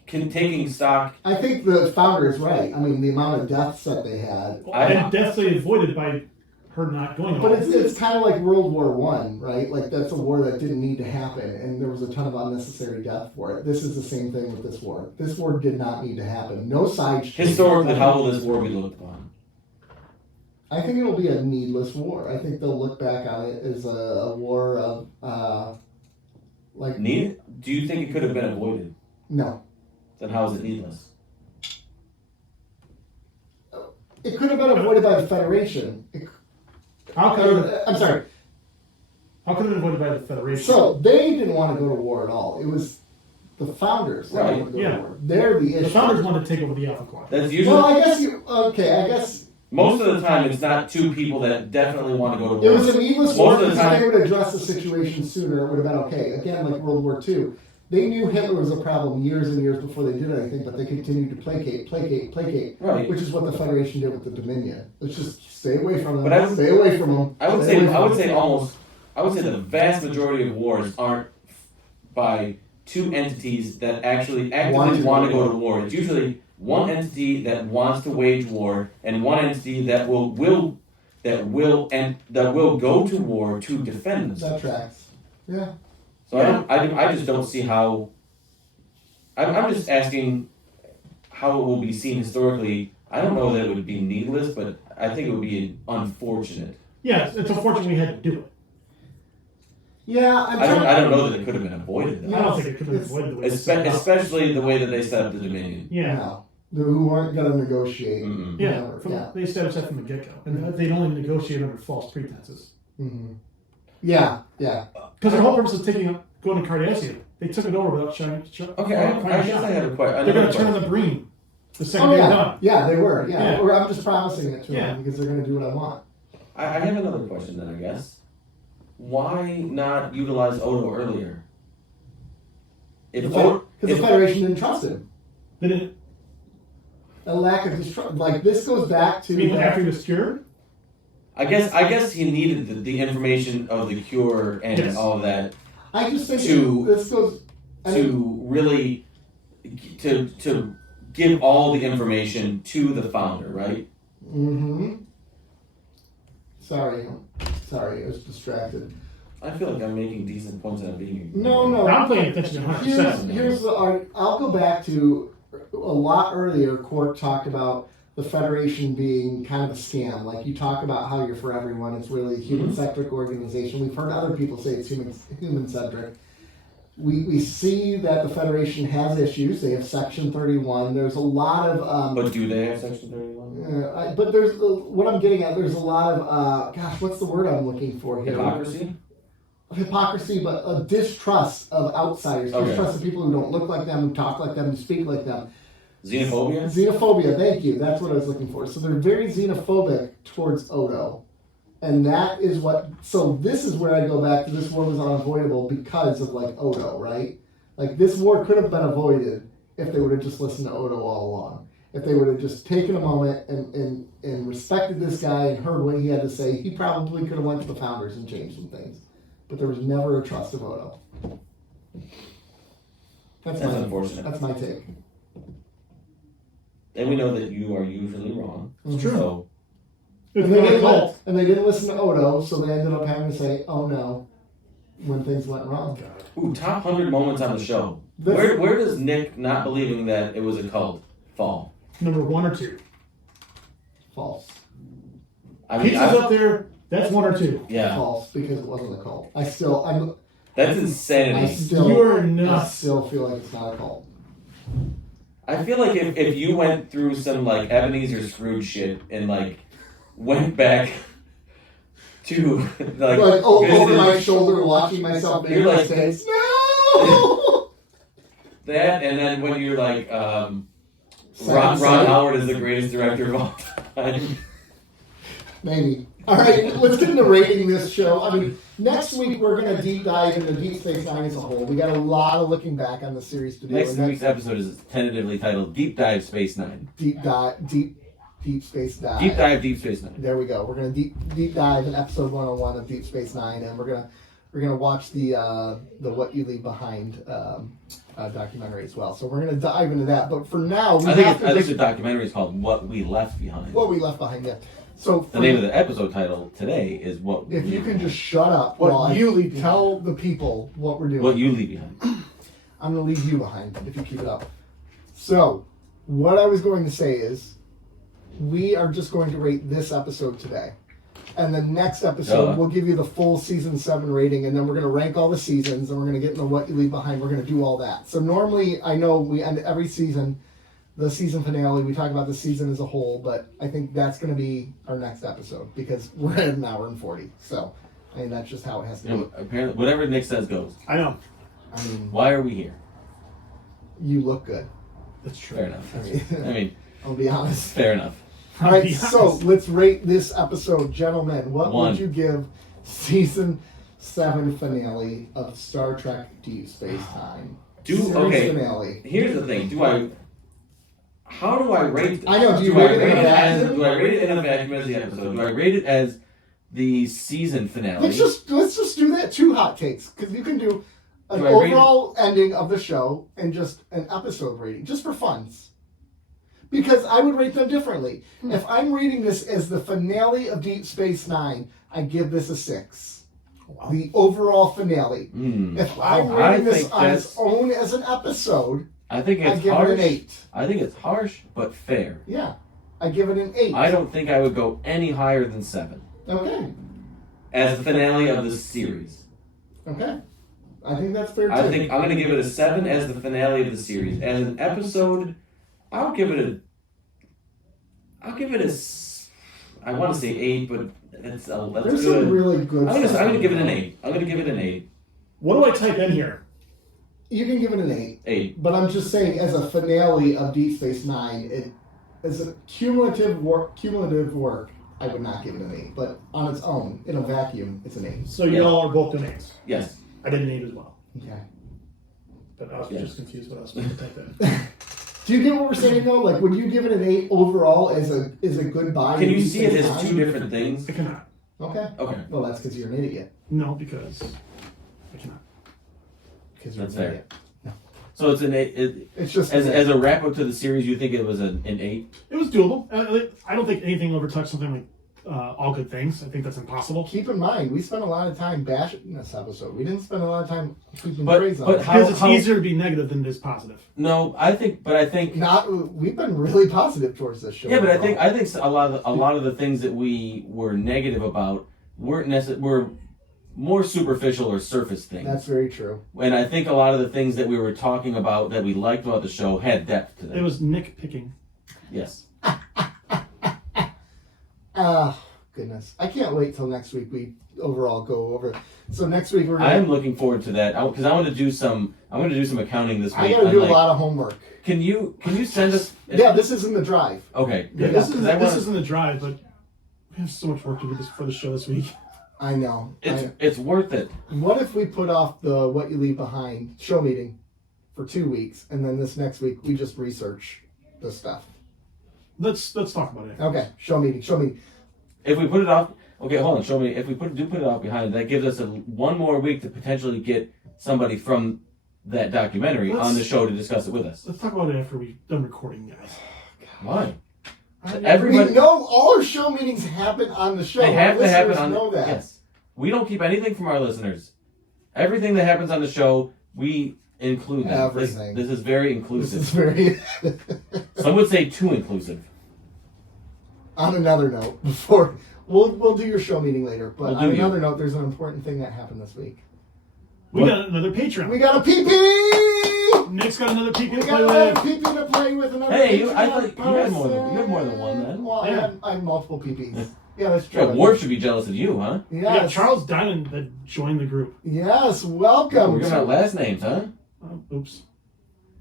taking stock... I think the founder is right. I mean, the amount of deaths that they had. And deaths they avoided by her not going. But it's kind of like World War One, right? Like, that's a war that didn't need to happen, and there was a ton of unnecessary death for it. This is the same thing with this war. This war did not need to happen. No side... Historically, how will this war be looked upon? I think it'll be a needless war. I think they'll look back on it as a war of, like... Do you think it could have been avoided? No. Then how is it needless? It could have been avoided by the Federation. How could I'm sorry. How could it have been avoided by the Federation? So, they didn't want to go to war at all. It was the founders that wanted to go to war. They're the issue. The founders wanted to take over the Alpha Quadrant. That's usually... Well, I guess... Most of the time, it's not two people that definitely want to go to war. It was a needless war Most of because the if they time... would address the situation sooner, it would have been okay. Again, like World War II. They knew Hitler was a problem years and years before they did anything, but they continued to placate, Right. which is what the Federation did with the Dominion. Let's just stay away from them. But Stay away from them. I would say the vast majority of wars aren't by two entities that actually actively want to go to war. It's usually one entity that wants to wage war and one entity that will go to war to defend themselves. That tracks. Yeah. So I just don't see how. I'm just asking how it will be seen historically. I don't know that it would be needless, but I think it would be unfortunate. Yeah, it's unfortunate we had to do it. Yeah, I don't know that it could have been avoided though. I don't think it could have been avoided the way they set it up. Especially the way that they set up the Dominion. Yeah. No. Who weren't going to negotiate. Mm-mm. Yeah, Never. they established that from the get-go. And they'd only negotiate under false pretenses. Mm-hmm. Yeah. Because their whole purpose of going to Cardassian, they took it over without showing. Okay, I guess I have a question. They're going to turn on the Breen the second Oh, they're yeah. done. Yeah, they were. Yeah. Yeah. Or I'm just promising it to Yeah. them because they're going to do what I want. I have another question then, I guess. Why not utilize Odo earlier? Because the Federation didn't trust him. They didn't. A lack of distrust. Like, this goes back to... I mean, after he was cured? I guess he needed the information of the cure and Yes. all of that I just think this goes... to give all the information to the founder, right? Mm-hmm. Sorry, I was distracted. I feel like I'm making decent points and I'm being... No. I'm paying attention 100%. Here's the art. I'll go back to a lot earlier. Quark talked about the Federation being kind of a scam. Like you talk about how you're for everyone, it's really a human-centric organization. We've heard other people say it's human-centric. We see that the Federation has issues. They have Section 31. There's a lot of... but do they have Section 31? But there's what I'm getting at. There's a lot of what's the word I'm looking for here? Hypocrisy, but a distrust of outsiders. Okay. Distrust of people who don't look like them, who talk like them, who speak like them. Xenophobia? Xenophobia. Thank you. That's what I was looking for. So they're very xenophobic towards Odo, and that is what. So this is where I go back to this war was unavoidable because of like Odo, right? Like this war could have been avoided if they would have just listened to Odo all along. If they would have just taken a moment and respected this guy and heard what he had to say, he probably could have went to the founders and changed some things. But there was never a trust of Odo. That's unfortunate. That's my take. And we know that you are usually wrong. It's true. So, And they didn't listen to Odo, so they ended up having to say, "Oh no," when things went wrong. ooh, top 100 moments on the show. Where does Nick not believing that it was a cult fall? Number 1 or 2. False. I mean, Pizza's up there. That's 1 or 2. yeah, False, because it wasn't a cult. that's I insanity. still, You're I nuts. still feel like it's not a cult. I feel like if you went through some like Ebenezer Scrooge shit and like went back to like over my shoulder, watching myself make You're like- mistakes. No. that, and then when you're like Ron Howard is the greatest director of all time. Maybe. All right, let's get into rating this show. I mean, next week we're going to deep dive into Deep Space Nine as a whole. We got a lot of looking back on the series to do. Next And week's episode is tentatively titled Deep Dive Space Nine. Deep Space Dive. Deep Dive Deep Space Nine. There we go. We're gonna deep dive in episode 101 of Deep Space Nine, and we're gonna watch the What You Leave Behind documentary as well. So we're gonna dive into that. But for now, I think the documentary is called What We Left Behind. What We Left Behind. Yeah. So The name of the episode title today is What We if you Leave can Behind. just shut up, tell the people what we're doing. What You Leave Behind. I'm gonna leave you behind if you keep it up. So what I was going to say is, we are just going to rate this episode today. And the next episode, we'll give you the full season 7 rating, and then we're going to rank all the seasons, and we're going to get into What You Leave Behind. We're going to do all that. So normally, I know we end every season, the season finale, we talk about the season as a whole, but I think that's going to be our next episode, because we're at an hour and 40. So, I mean, that's just how it has to be. Apparently, whatever Nick says goes. I know. I mean, Why are we here? you look good. That's true. Fair enough. I mean, I'll be honest. Fair enough. All right, so let's rate this episode. Gentlemen, what 1. would you give season 7 finale of Star Trek Deep Space Nine? Finale. Here's the thing. How do I rate this? I know, do I rate it in a vacuum? Do I rate it in a vacuum as the episode? Do I rate it as the season finale? Let's just do that. 2 hot takes, because you can do an Do I rate overall ending of the show and just an episode rating, just for funs. Because I would rate them differently. If I'm rating this as the finale of Deep Space Nine, I give this a 6. Wow. The overall finale. If I'm rating this on its own as an episode, I think it's I give harsh. it an 8. I think it's harsh, but fair. Yeah, I give it an 8. I don't think I would go any higher than 7 Okay, as the finale of the series. okay. I think that's fair too. I think I'm going to give it a 7 as the finale of the series. As an episode, I'll give it a. I want to say 8, but that's There's good. some really good I'm stuff. going to give it an 8. I'm going to give it an 8. What do I type in here? You can give it an 8. 8. But I'm just saying, as a finale of Deep Space Nine, as a cumulative work, I would not give it an 8. But on its own, in a vacuum, it's an 8. So y'all are both doing 8s. Yes. I did an 8 as well. Okay. But I was just confused what I was supposed to type in. Do you get what we're saying though? Like, would you give it an 8 overall as a goodbye? Can to you Deep see it Space as Nine? 2 different things? I cannot. Okay. Okay. Well, that's because you're an idiot. No, because I cannot. Because you're That's an fair. idiot. So it's an 8. It's just As a wrap up to the series, you think it was an 8? It was doable. I don't think anything overtouched something like all good things. I think that's impossible. Keep in mind, we spent a lot of time bashing this episode. We didn't spend a lot of time keeping But- praise on but it. how- Because it's easier to be negative than it is positive. No, I think We've been really positive towards this show. yeah, but I overall. think a lot of the things that we were negative about were more superficial or surface things. That's very true. And I think a lot of the things that we were talking about that we liked about the show had depth to them. It was nitpicking. Yes. Goodness. I can't wait till next week we overall go over. So next week we're I am gonna, looking forward to that because I want to do some accounting this week. I gotta on, do like, a lot of homework. Can you send us? Yeah, this is in the drive. Okay. Yeah, good. this 'Cause is I this wanna- isn't the drive, but we have so much work to do for the show this week. I know. It's worth it. What if we put off the What You Leave Behind show meeting for 2 weeks, and then this next week we just research the stuff? Let's talk about it. Okay, show meeting. If we put it off, okay, hold on, show me. If we put it off behind, that gives us one more week to potentially get somebody from that documentary on the show to discuss it with us. Let's talk about it after we're done recording, guys. Why? We Everybody, know all our show meetings happen on the show. they have Our to happen listeners on. know that. Yes, we don't keep anything from our listeners. Everything that happens on the show, we include them. Everything. This is very This inclusive. is very. Some would say too inclusive. On another note, before we'll do your show meeting later, but We'll on do you. another note, there's an important thing that happened this week. We What? got another Patreon. We got a PP. Nick's got another PP We to got play another with. PP to play with. Another Hey, I Patreon thought you had more than- you had more than person. one then. Well, Yeah. I had multiple PPs. Yeah, that's Yeah, true. Ward should be jealous of you, huh? We got Yes. Charles Diamond that joined the group. Yes, welcome. We're giving out last names, huh? Oops.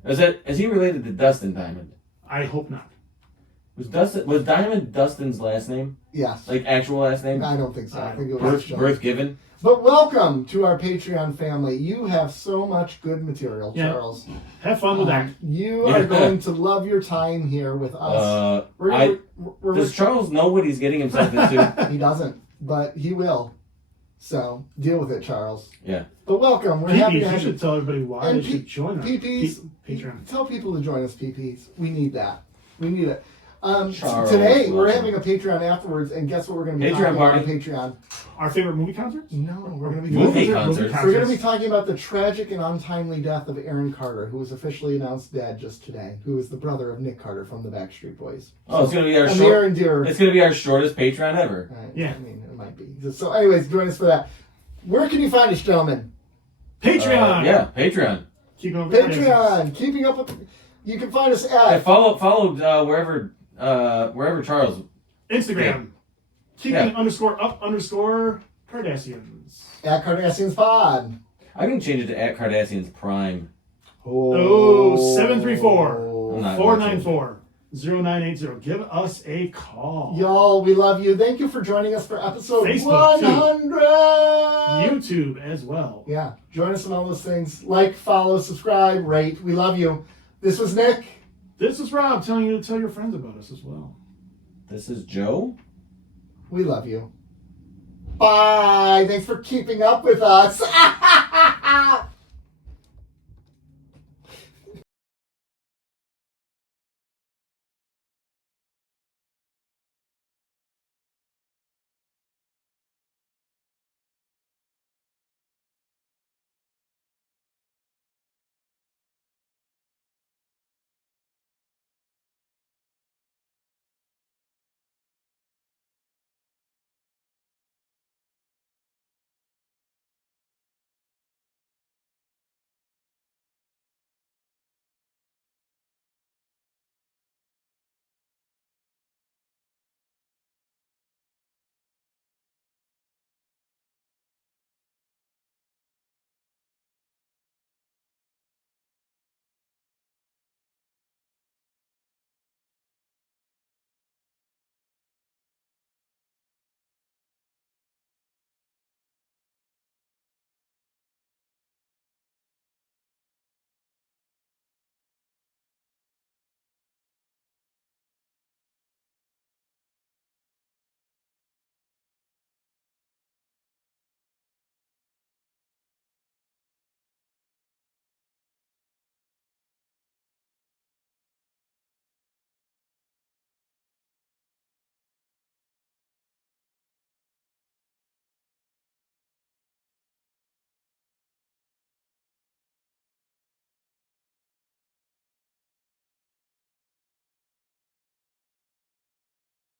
Is he related to Dustin Diamond? I hope not. Was Diamond Dustin's last name? Yes. Like actual last name? I don't think so. I think it was Birth given? But welcome to our Patreon family. You have so much good material, Yeah. Charles. Have fun with that. You are going to love your time here with us. Does Charles know what he's getting himself into? He doesn't, but he will. So deal with it, Charles. Yeah. But welcome. We're happy PPs, to you have should tell everybody why And they should join us. PPs. Patreon. Tell people to join us, PPs. We need that. We need it. Charles, Today we're welcome. having a Patreon afterwards, and guess what we're going to be Patreon talking about on party. Patreon? Our favorite movie concerts? No, we're going to be Movie talking- concerts. We're going to be talking about the tragic and untimely death of Aaron Carter, who was officially announced dead just today, who is the brother of Nick Carter from the Backstreet Boys. Oh, it's gonna be our A near and dear. It's gonna be our shortest Patreon ever. Right, Yeah. I mean, it might be. So, anyways, join us for that. Where can you find us, gentlemen? Patreon! Yeah, Patreon. Keep up with the Cardassians. Patreon. Keeping up with. You can find us Hey, at. follow wherever Charles. Instagram. Keeping _up_ Cardassians. At Cardassians Pod. I can change it to @Cardassians Prime. Oh, 734 I'm not 494 0980. Give us a call. Y'all, we love you. Thank you for joining us for episode Facebook, too. 100. YouTube as well. Yeah, join us on all those things. Like, follow, subscribe, rate. We love you. This was Nick. This is Rob telling you to tell your friends about us as well. This is Joe. We love you. Bye. Thanks for keeping up with us.